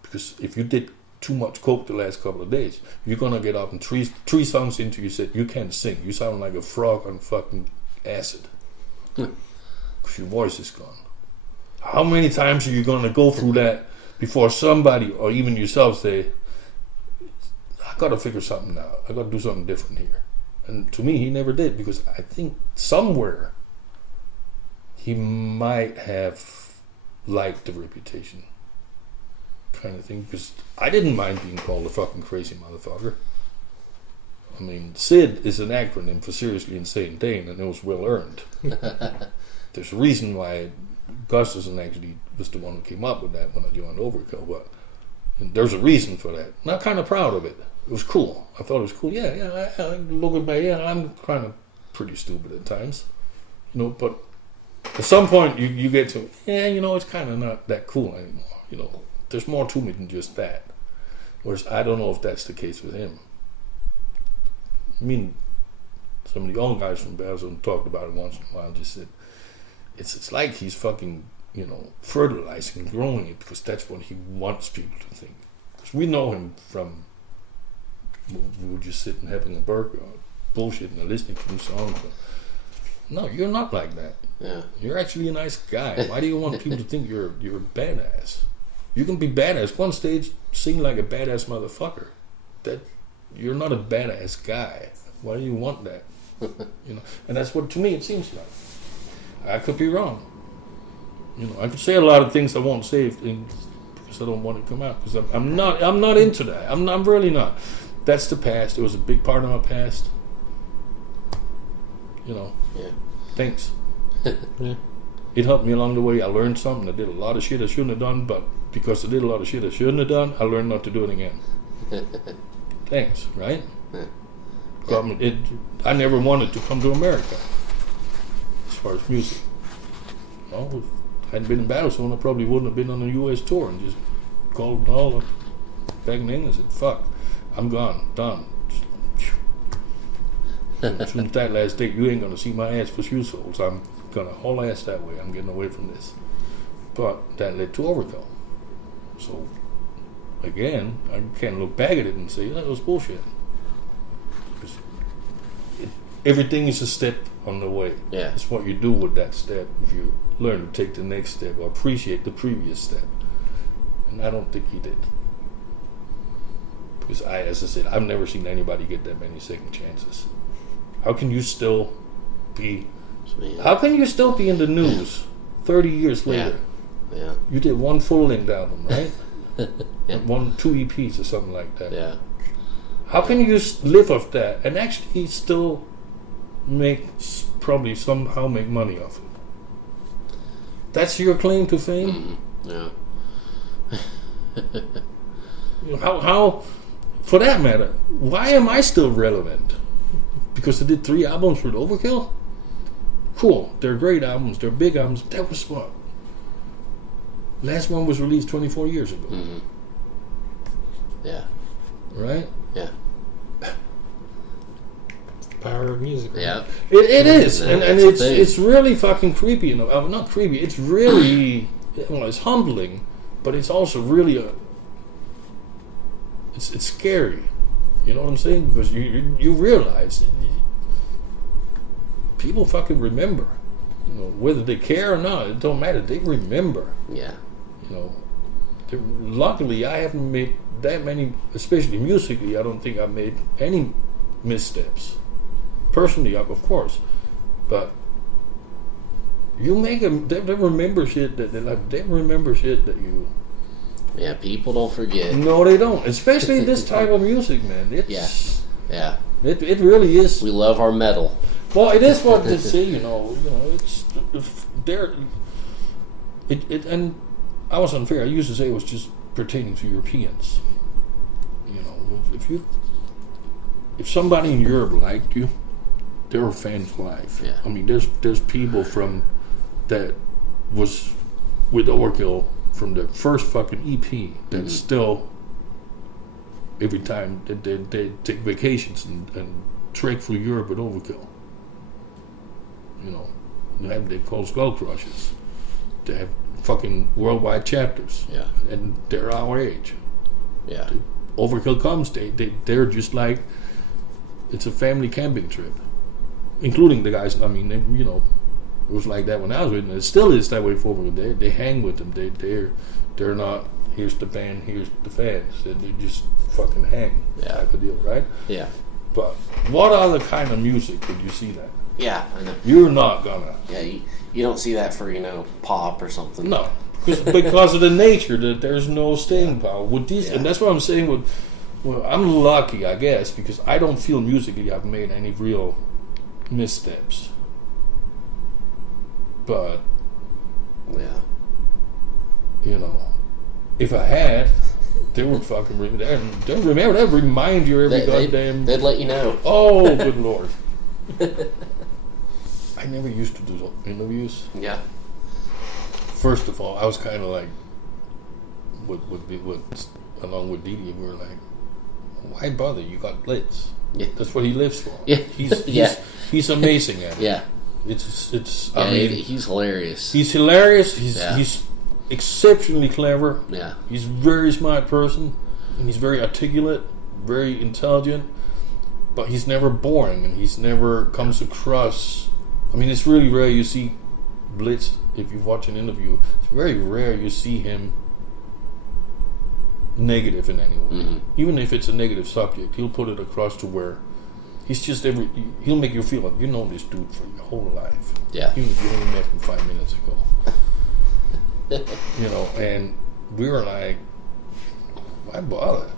because if you did too much coke the last couple of days, you're gonna get up and three songs into you said you can't sing. You sound like a frog on fucking acid because your voice is gone. How many times are you gonna go through that before somebody or even yourself say, I gotta figure something out. I gotta do something different here. And to me, he never did, because I think somewhere he might have liked the reputation kind of thing, because I didn't mind being called a fucking crazy motherfucker. I mean, SID is an acronym for Seriously Insane Dane, and it was well earned. There's a reason why Gustafson actually was the one who came up with that when I joined Overkill, but there's a reason for that. And I'm kind of proud of it. It was cool. I thought it was cool. Yeah. I look at my, I'm kind of pretty stupid at times, but at some point you get to, it's kind of not that cool anymore. There's more to me than just that. Whereas I don't know if that's the case with him. I mean, some of the old guys from Battlezone talked about it once in a while, just said, it's like he's fucking fertilizing, growing it, because that's what he wants people to think. Because we know him from, we were just sitting having a burger, bullshitting and listening to new songs. But no, you're not like that. Yeah. You're actually a nice guy. Why do you want people to think you're a badass? You can be badass. Go on stage, sing like a badass motherfucker. That you're not a badass guy. Why do you want that? And that's what to me it seems like. I could be wrong. I could say a lot of things I won't say because I don't want it to come out. Because I'm not into that. I'm really not. That's the past. It was a big part of my past. Yeah. Thanks. Yeah. It helped me along the way. I learned something. I did a lot of shit I shouldn't have done, but because I did a lot of shit I shouldn't have done, I learned not to do it again. Thanks, right? Yeah. I never wanted to come to America as far as music. If I hadn't been in Battlezone, I probably wouldn't have been on a U.S. tour and just called all up back in England and said, fuck, I'm gone, done. As soon as that last date, you ain't going to see my ass for shoe soles. I'm going to haul ass that way. I'm getting away from this. But that led to Overkill. So, again, I can't look back at it and say, that was bullshit. Because everything is a step on the way. Yeah. It's what you do with that step if you learn to take the next step or appreciate the previous step. And I don't think he did. Because as I said, I've never seen anybody get that many second chances. How can you still be in the news 30 years later? Yeah. You did one full-length album, right? Yeah. Two EPs or something like that. Yeah. How can you live off that and actually still probably somehow make money off it? That's your claim to fame? Yeah. How, for that matter, why am I still relevant? Because I did 3 albums with Overkill? Cool. They're great albums. They're big albums. That was what? Last one was released 24 years ago. Mm-hmm. Yeah. Right? Yeah. It's the power of music. Right? Yeah. It is. And it's really fucking creepy. Not creepy. It's really, it's humbling, but it's also really it's scary. You know what I'm saying? Because you realize people fucking remember. Whether they care or not, it don't matter. They remember. Yeah. Luckily, I haven't made that many, especially musically. I don't think I've made any missteps. Personally, of course, but you make them. They remember shit that they remember shit that you. Yeah, people don't forget. No, they don't. Especially this type of music, man. It's, yeah. It really is. We love our metal. Well, it is what they say. It's there. And I was unfair. I used to say it was just pertaining to Europeans. If somebody in Europe liked you, they're a fan for life. Yeah. I mean, there's people from that was with Overkill from the first fucking EP that's still every time they take vacations and trek through Europe with Overkill. They call skull crushes. They have fucking worldwide chapters. Yeah. And they're our age. Yeah. Overkill comes, they're just like, it's a family camping trip. Including the guys, I mean, it was like that when I was with them. It still is that way for Overkill. They hang with them. They're not, here's the band, here's the fans. They just fucking hang type of deal, right? Yeah. But what other kind of music could you see that? Yeah, I know. You're not gonna. Yeah, you don't see that for, pop or something. No. Because of the nature that there's no staying power. With these, and that's what I'm saying I'm lucky, I guess, because I don't feel musically I've made any real missteps. But if I had, they would fucking remember. That remind you every goddamn. They'd let you know. Oh, good lord! I never used to do interviews. Yeah. First of all, I was kind of like, along with Didi, we were like, why bother? You got Blitz. Yeah. That's what he lives for. Yeah. He's amazing at it. Yeah. It's. Yeah, I mean, he's hilarious. he's hilarious. Yeah. He's exceptionally clever. Yeah. He's a very smart person, and he's very articulate, very intelligent. But he's never boring, and he's never comes across. I mean, it's really rare you see Blitz. If you watch an interview, it's very rare you see him negative in any way. Mm-hmm. Even if it's a negative subject, he'll put it across to where he's just he'll make you feel like you know this dude for your whole life. Yeah. Even if you only met him 5 minutes ago. You know, and we were like, why bother?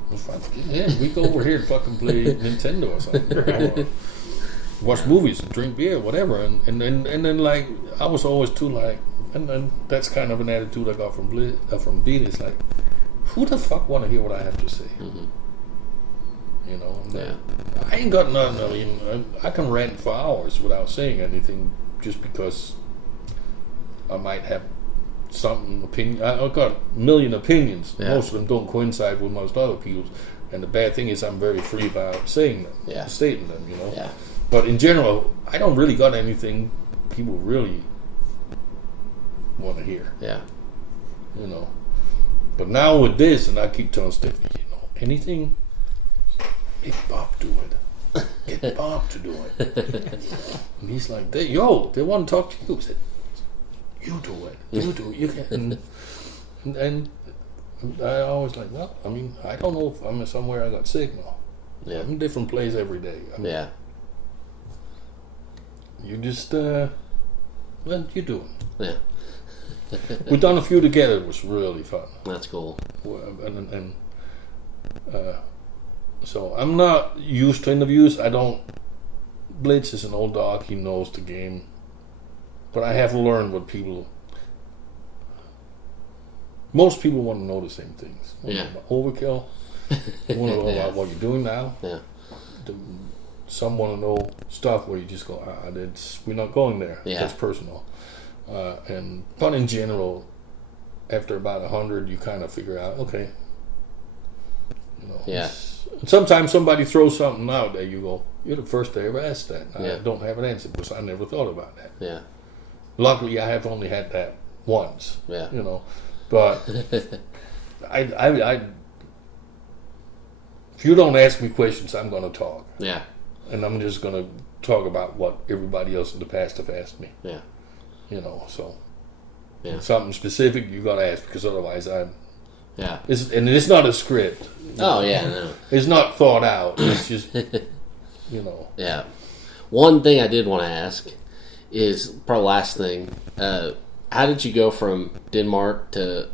We go over here and fucking play Nintendo or something. Or watch movies and drink beer, whatever. And then like I was always too like, and then that's kind of an attitude I got from Beat. It's like, who the fuck want to hear what I have to say? Mm-hmm. You know, Yeah. I ain't got nothing. I mean, I can rant for hours without saying anything, just because I might have something opinion. I've got a million opinions. Yeah. Most of them don't coincide with most other people's. And the bad thing is, I'm very free about saying them, stating them. You know. Yeah. But in general, I don't really got anything people really want to hear. Yeah. You know. But now with this, and I keep telling Steve, you know, anything, get Bob do it. Get Bob to do it. And he's like, they want to talk to you. I said, you do it. You do it. You can. And I always like, well, I mean, I don't know if I'm somewhere I got signal. Yeah. I'm in different place every day. I mean, Yeah. You just, well, you do it. Yeah. We've done a few together. It was really fun. That's cool. And so I'm not used to interviews. I don't. Blitz is an old dog. He knows the game. But I have learned what people. Most people want to know the same things. Yeah. Overkill. They want to know about what you're doing now. Yeah. Some want to know stuff where you just go, we're not going there. Yeah. That's personal. But in general, after about 100, you kind of figure out, okay. You know, Yeah. Sometimes somebody throws something out that you go, you're the first to ever ask that. Yeah. I don't have an answer because I never thought about that. Yeah. Luckily, I have only had that once. Yeah. You know, but I if you don't ask me questions, I'm going to talk. Yeah. And I'm just going to talk about what everybody else in the past have asked me. Yeah. You know, so Yeah. something specific you got to ask, because otherwise Yeah. it's not a script. Oh yeah. No. It's not thought out. It's just, you know. Yeah. One thing I did want to ask is probably last thing. How did you go from Denmark to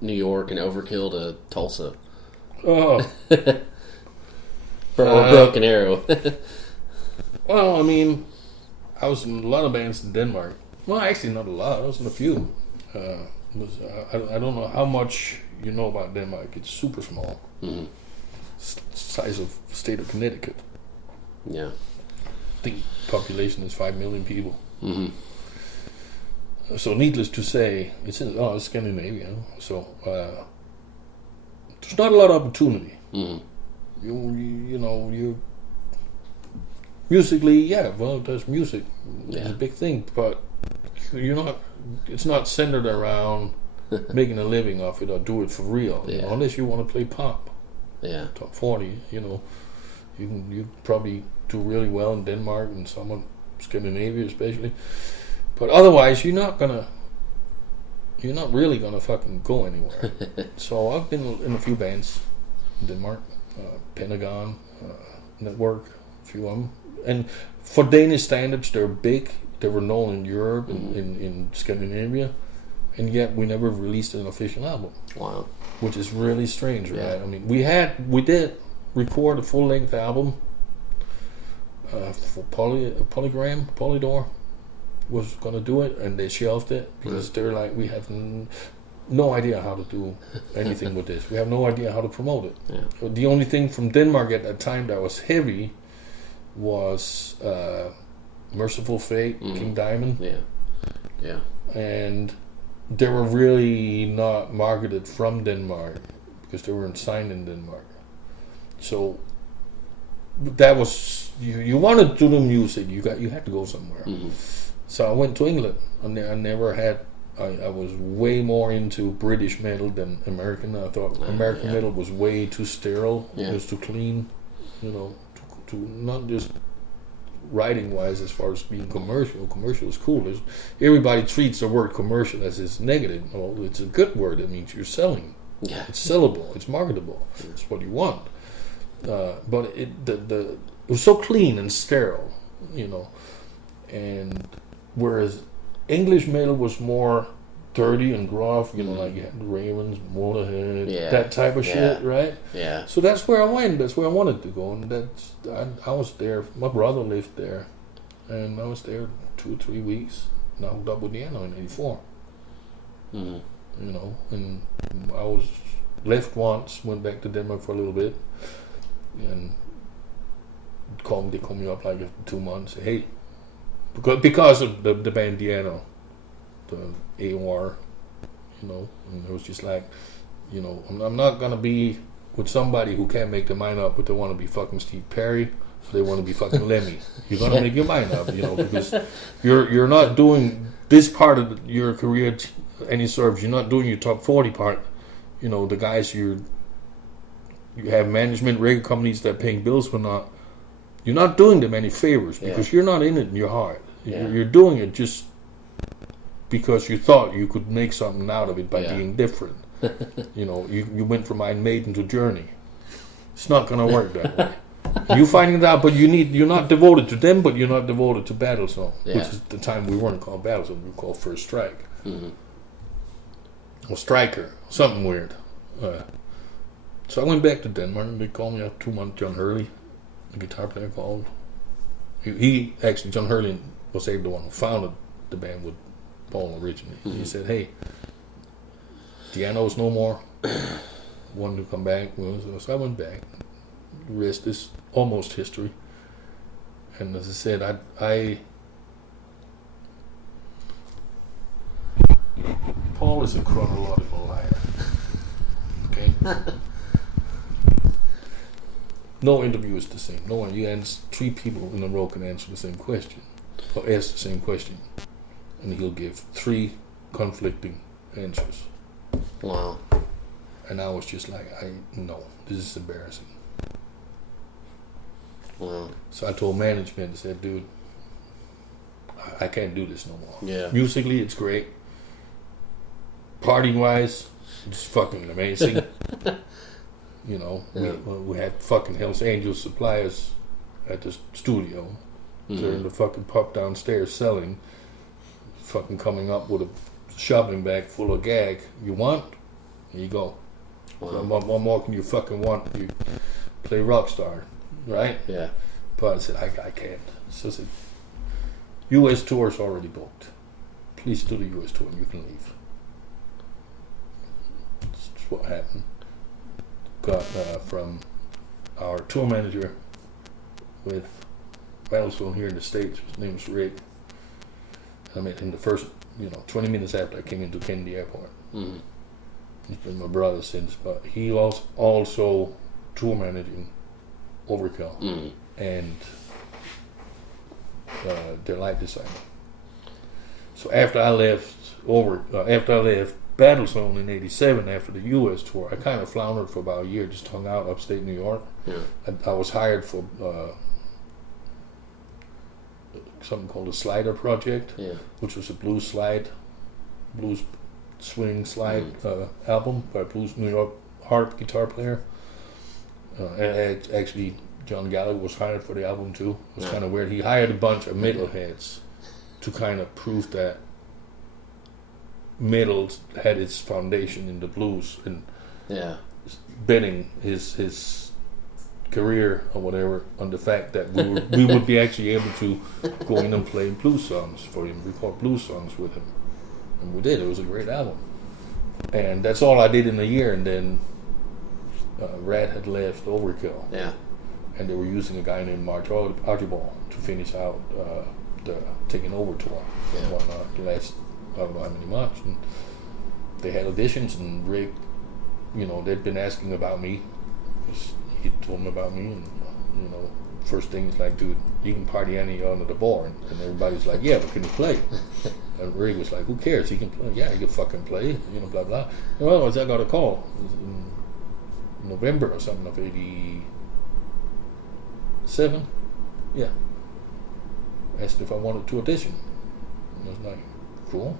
New York and Overkill to Tulsa? Oh, Or Broken Arrow? well, I mean, I was in a lot of bands in Denmark. Well, actually, not a lot. I was in a few. I don't know how much you know about Denmark. It's super small. Mm-hmm. Size of the state of Connecticut. Yeah. I think population is 5 million people. Mm-hmm. So needless to say, it's Scandinavia. So there's not a lot of opportunity. Mm-hmm. You know, you musically, yeah. Well, there's music. It's a big thing, but it's not centered around making a living off it or do it for real. Yeah. You know, unless you want to play pop. Yeah. Top 40. You know, you probably do really well in Denmark and some Scandinavia especially. But otherwise, you're not really gonna fucking go anywhere. So I've been in a few bands in Denmark, Pentagon, Network, a few of them. And for Danish standards, they're big. They were known in Europe and in Scandinavia, and yet we never released an official album. Wow. Which is really strange, right? Yeah. I mean, we did record a full-length album for Polydor was going to do it, and they shelved it because they're like, we have no idea how to do anything with this. We have no idea how to promote it. Yeah. So the only thing from Denmark at that time that was heavy was Merciful Fate, King Diamond. Yeah. Yeah. And they were really not marketed from Denmark because they weren't signed in Denmark. So that was you wanted to do the music. You had to go somewhere. Mm-hmm. So I went to England. I never had. I was way more into British metal than American. I thought American metal was way too sterile. Yeah. It was too clean. To not just writing wise as far as being commercial. Commercial is cool. Everybody treats the word commercial as it's negative. Well, it's a good word. It means you're selling. Yeah. It's sellable. It's marketable. It's what you want. But it was so clean and sterile, and whereas English metal was more dirty and gruff, like you had the Ravens, Motorhead, that type of shit, right? Yeah. So that's where I went. That's where I wanted to go, and I was there. My brother lived there, and I was there 2 or 3 weeks. And I hooked up with Dianno in '84. Mm-hmm. And I was left once, went back to Denmark for a little bit, and they called me up like 2 months. Say, hey, because of the band Dianno, the AOR, and it was just like, I'm not gonna be with somebody who can't make their mind up, but they want to be fucking Steve Perry, so they want to be fucking Lemmy. You're gonna make your mind up, because you're not doing this part of your career any service. You're not doing your top 40 part. The guys you have management record companies that are paying bills for not. You're not doing them any favors because you're not in it in your heart. Yeah. You're doing it just because you thought you could make something out of it by being different. You went from Iron Maiden to Journey. It's not going to work that way. You finding it out, but you're not devoted to them, but you're not devoted to Battlezone, which is the time we weren't called Battlezone, we were called First Strike. Mm-hmm. Or Striker, something weird. So I went back to Denmark, and they called me after 2 months. John Hurley, the guitar player, called. He actually, John Hurley was the one who founded the band with Paul originally. Mm-hmm. He said, hey, Dianno's no more. Wanted to come back. So I went back. The rest is almost history. And as I said, Paul is a chronological liar. Okay? No interview is the same. No one. You answer 3 people in a row can answer the same question. Or ask the same question. And he'll give 3 conflicting answers. Wow. And I was just like, no, this is embarrassing. Wow. So I told management, I said, dude, I can't do this no more. Yeah. Musically, it's great. Partying wise, it's fucking amazing. We had fucking Hells Angels suppliers at the studio. Mm-hmm. They're in the fucking pub downstairs selling, fucking coming up with a shopping bag full of gag. You want? Here you go. Wow. So what more can you fucking want? You play Rockstar, right? Yeah. But I said, I can't. So I said, U.S. tour's already booked. Please do the U.S. tour and you can leave. That's what happened. Got from our tour manager with Battlezone here in the States. His name was Rick. I met him the first, 20 minutes after I came into Kennedy Airport. Mm-hmm. He's been my brother since, but he was also tour managing Overkill and their light designer. So after I left Battlezone in '87 after the U.S. tour, I kind of floundered for about a year, just hung out upstate New York. Yeah. I was hired for something called the Slider Project, which was a blues swing slide album by a blues New York harp guitar player. And actually, John Gallagher was hired for the album too. It was kind of weird. He hired a bunch of metalheads to kind of prove that metal had its foundation in the blues and betting his career or whatever on the fact that we would be actually able to go in and play blues songs for him, record blues songs with him. And we did. It was a great album. And that's all I did in a year. And then Rat had left Overkill. Yeah. And they were using a guy named Mark Archibald to finish out the Taking Over tour. And whatnot. The last, I don't know how many months. And they had auditions, and Rick, they'd been asking about me. He told them about me, and, first thing is like, dude, you can party any under the bar, and everybody's like, yeah, but can you play? And Ray was like, who cares? He can play. Yeah, he can fucking play. You know, blah blah. And well, I got a call in November or something of '87. Yeah, asked if I wanted to audition. And I was like, cool.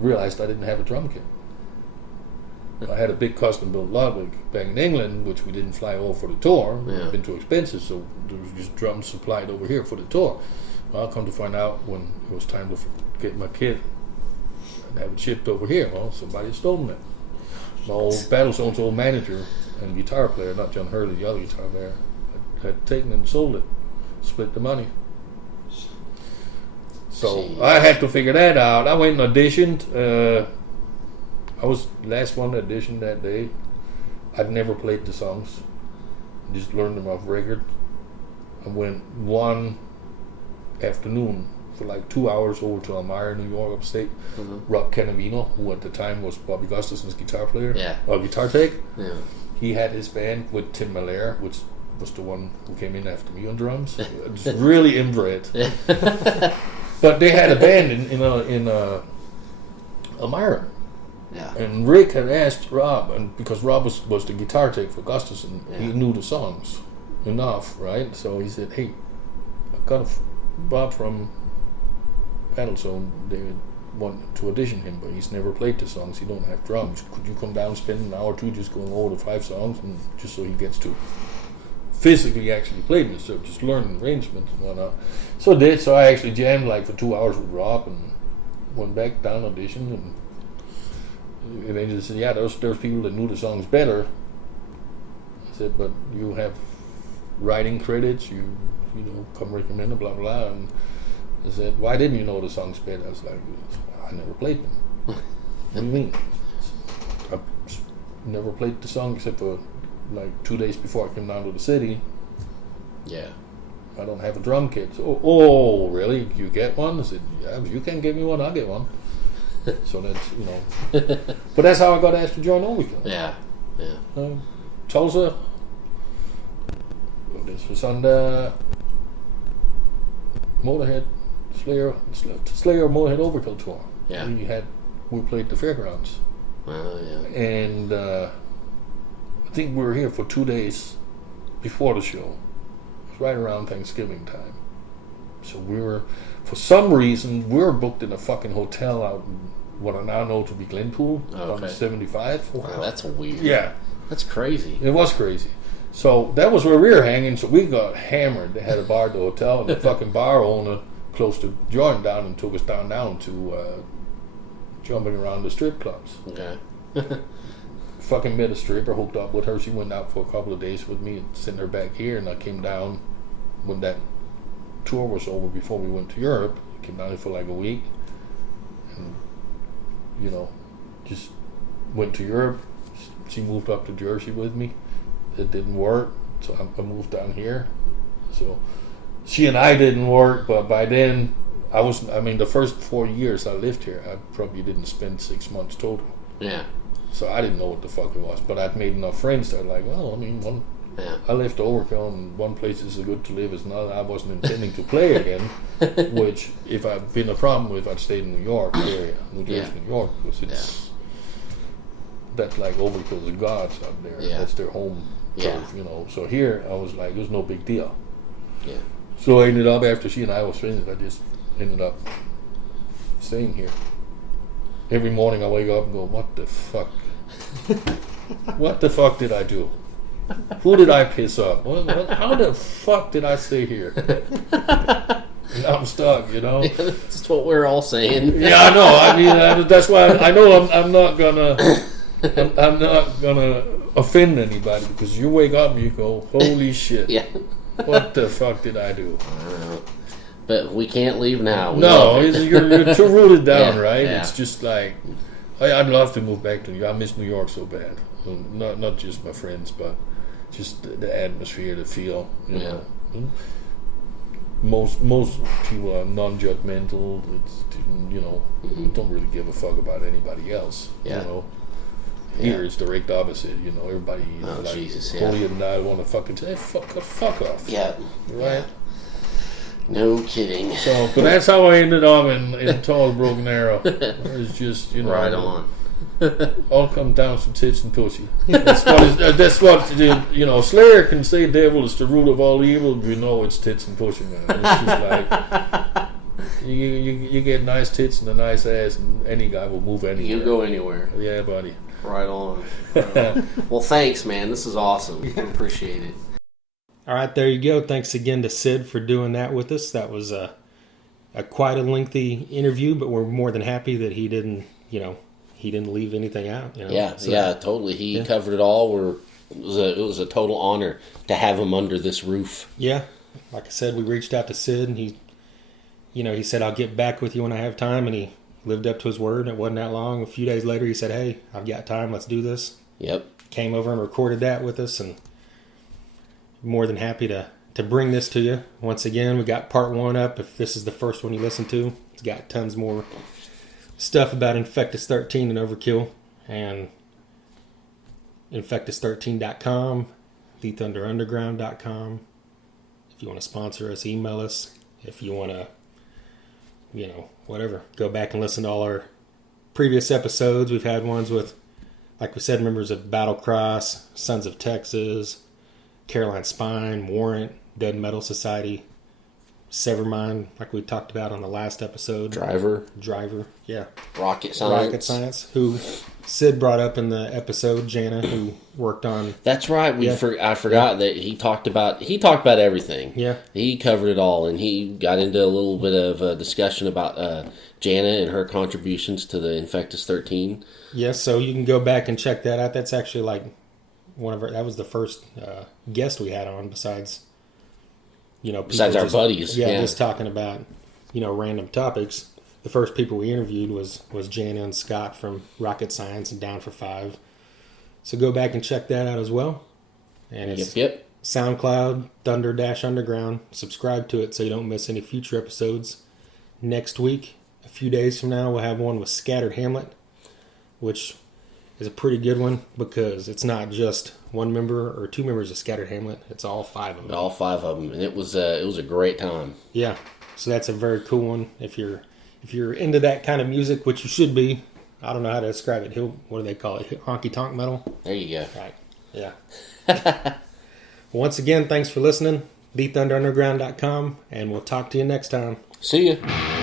Realized I didn't have a drum kit. I had a big custom-built Ludwig back in England, which we didn't fly over for the tour. It had been too expensive, so there was just drums supplied over here for the tour. Well, I'll come to find out when it was time to get my kit and have it shipped over here. Well, somebody had stolen it. My old Battlezone's old manager and guitar player, not John Hurley, the other guitar player, had taken it and sold it, split the money. So I had to figure that out. I went and auditioned. I was the last one to audition that day. I'd never played the songs. Just learned them off record. I went one afternoon for like 2 hours over to Elmira, New York, upstate. Rob Canavino, who at the time was Bobby Gustafson's guitar player, or guitar tech. Yeah. He had his band with Tim Malaire, which was the one who came in after me on drums. Just really inbred. But they had a band in Elmira. Yeah. And Rick had asked Rob, and because Rob was the guitar tech for Gustafson, he knew the songs enough, right? So he said, hey, I got Bob from Battlezone. They want to audition him, but he's never played the songs. He don't have drums. Could you come down and spend an hour or two just going over the 5 songs, and just so he gets to physically actually play them instead of just learning arrangements and whatnot. So I actually jammed like for 2 hours with Rob and went back down, auditioned, and they just said, yeah, there's people that knew the songs better. I said, but you have writing credits, you know, come recommended, blah blah. And I said, why didn't you know the songs better? I was like, I never played them. What do you mean? I never played the song except for like 2 days before I came down to the city. Yeah. I don't have a drum kit. So, oh, really? You get one? I said, yeah, if you can't give me one, I'll get one. So that's, you know. But that's how I got asked to join Overkill. Yeah, yeah. Tulsa. This was on the Motorhead Slayer Motorhead Overkill tour. Yeah. We played the fairgrounds. Yeah. And I think we were here for 2 days before the show. It was right around Thanksgiving time. So for some reason, we were booked in a fucking hotel out in what I now know to be Glenpool on 75. Wow, that's weird. Yeah. That's crazy. It was crazy. So that was where we were hanging, so we got hammered. They had a bar at the hotel, and the fucking bar owner close to Jordan down and took us down to jumping around the strip clubs. Okay. Fucking met a stripper, hooked up with her. She went out for a couple of days with me and sent her back here, and I came down when that tour was over before we went to Europe. Came down here for like a week, and you know, just went to Europe. She moved up to Jersey with me. It didn't work, so I moved down here. So she and I didn't work, but by then the first 4 years I lived here, I probably didn't spend 6 months total. Yeah. So I didn't know what the fuck it was, but I'd made enough friends that like, well, I mean, I left Overkill, and one place is good to live as another. I wasn't intending to play again, which if I'd been a problem if I'd stayed in New York area, New Jersey, New York, because that's like Overkill's gods up there. Yeah. That's their home turf, you know. So here I was like, it was no big deal. Yeah. So I ended up, after she and I was finished, I just ended up staying here. Every morning I wake up and go, what the fuck? What the fuck did I do? Who did I piss off? How the fuck did I stay here? And I'm stuck, you know. Yeah, that's what we're all saying. Yeah, I know. I mean, that's why I know I'm not gonna offend anybody, because you wake up and you go, holy shit. Yeah. What the fuck did I do? But we can't leave now. You're too rooted down, right? Yeah. It's just like, I'd love to move back to New York. I miss New York so bad. Not just my friends, but just the atmosphere, the feel. You know, most people are non-judgmental. It's, you know, don't really give a fuck about anybody else. Yeah. You know, Here it's direct opposite. You know, everybody. Jesus, holier than I want to fucking say, fuck off. Yeah. Right. No kidding. So, but that's how I ended up in Tall Broken Arrow. It's just, you know, Right on. all comes down to tits and pussy. That's what you know. Slayer can say devil is the root of all evil. We know it's tits and pussy, man. It's just like you get nice tits and a nice ass, and any guy will move anywhere. You go anywhere. Yeah, buddy. Right on. Well, thanks, man. This is awesome. Appreciate it. All right, there you go. Thanks again to Sid for doing that with us. That was a quite a lengthy interview, but we're more than happy that he didn't leave anything out. You know? Yeah, totally. He covered it all. It was a total honor to have him under this roof. Yeah, like I said, we reached out to Sid, and he said, I'll get back with you when I have time, and he lived up to his word. It wasn't that long. A few days later, he said, hey, I've got time. Let's do this. Yep. Came over and recorded that with us, and more than happy to bring this to you. Once again, we got part 1 up. If this is the first one you listen to, it's got tons more stuff about Infectus 13 and Overkill, and Infectus13.com, thethunderunderground.com. If you want to sponsor us, email us. If you want to, whatever, go back and listen to all our previous episodes. We've had ones with, like we said, members of Battlecross, Sons of Texas, Caroline Spine, Warrant, Dead Metal Society, Severmind, like we talked about on the last episode. Driver, yeah. Rocket Science, who Sid brought up in the episode. Jana, who worked on. That's right. I forgot that he talked about everything. Yeah, he covered it all, and he got into a little bit of a discussion about Jana and her contributions to the Infectus 13. Yes, so you can go back and check that out. That's actually like that was the first guest we had on besides our buddies. Yeah, just talking about random topics. The first people we interviewed was Jana and Scott from Rocket Science and Down for Five. So go back and check that out as well. And it's SoundCloud, Thunder-Underground. Subscribe to it so you don't miss any future episodes. Next week, a few days from now, we'll have one with Scattered Hamlet, which is a pretty good one because it's not just one member or 2 members of Scattered Hamlet. It's all 5 of them. All 5 of them, and it was a great time. Yeah, so that's a very cool one. If you're into that kind of music, which you should be, I don't know how to describe it. What do they call it? Honky tonk metal. There you go. Right. Yeah. Once again, thanks for listening. TheThunderUnderground.com, and we'll talk to you next time. See ya.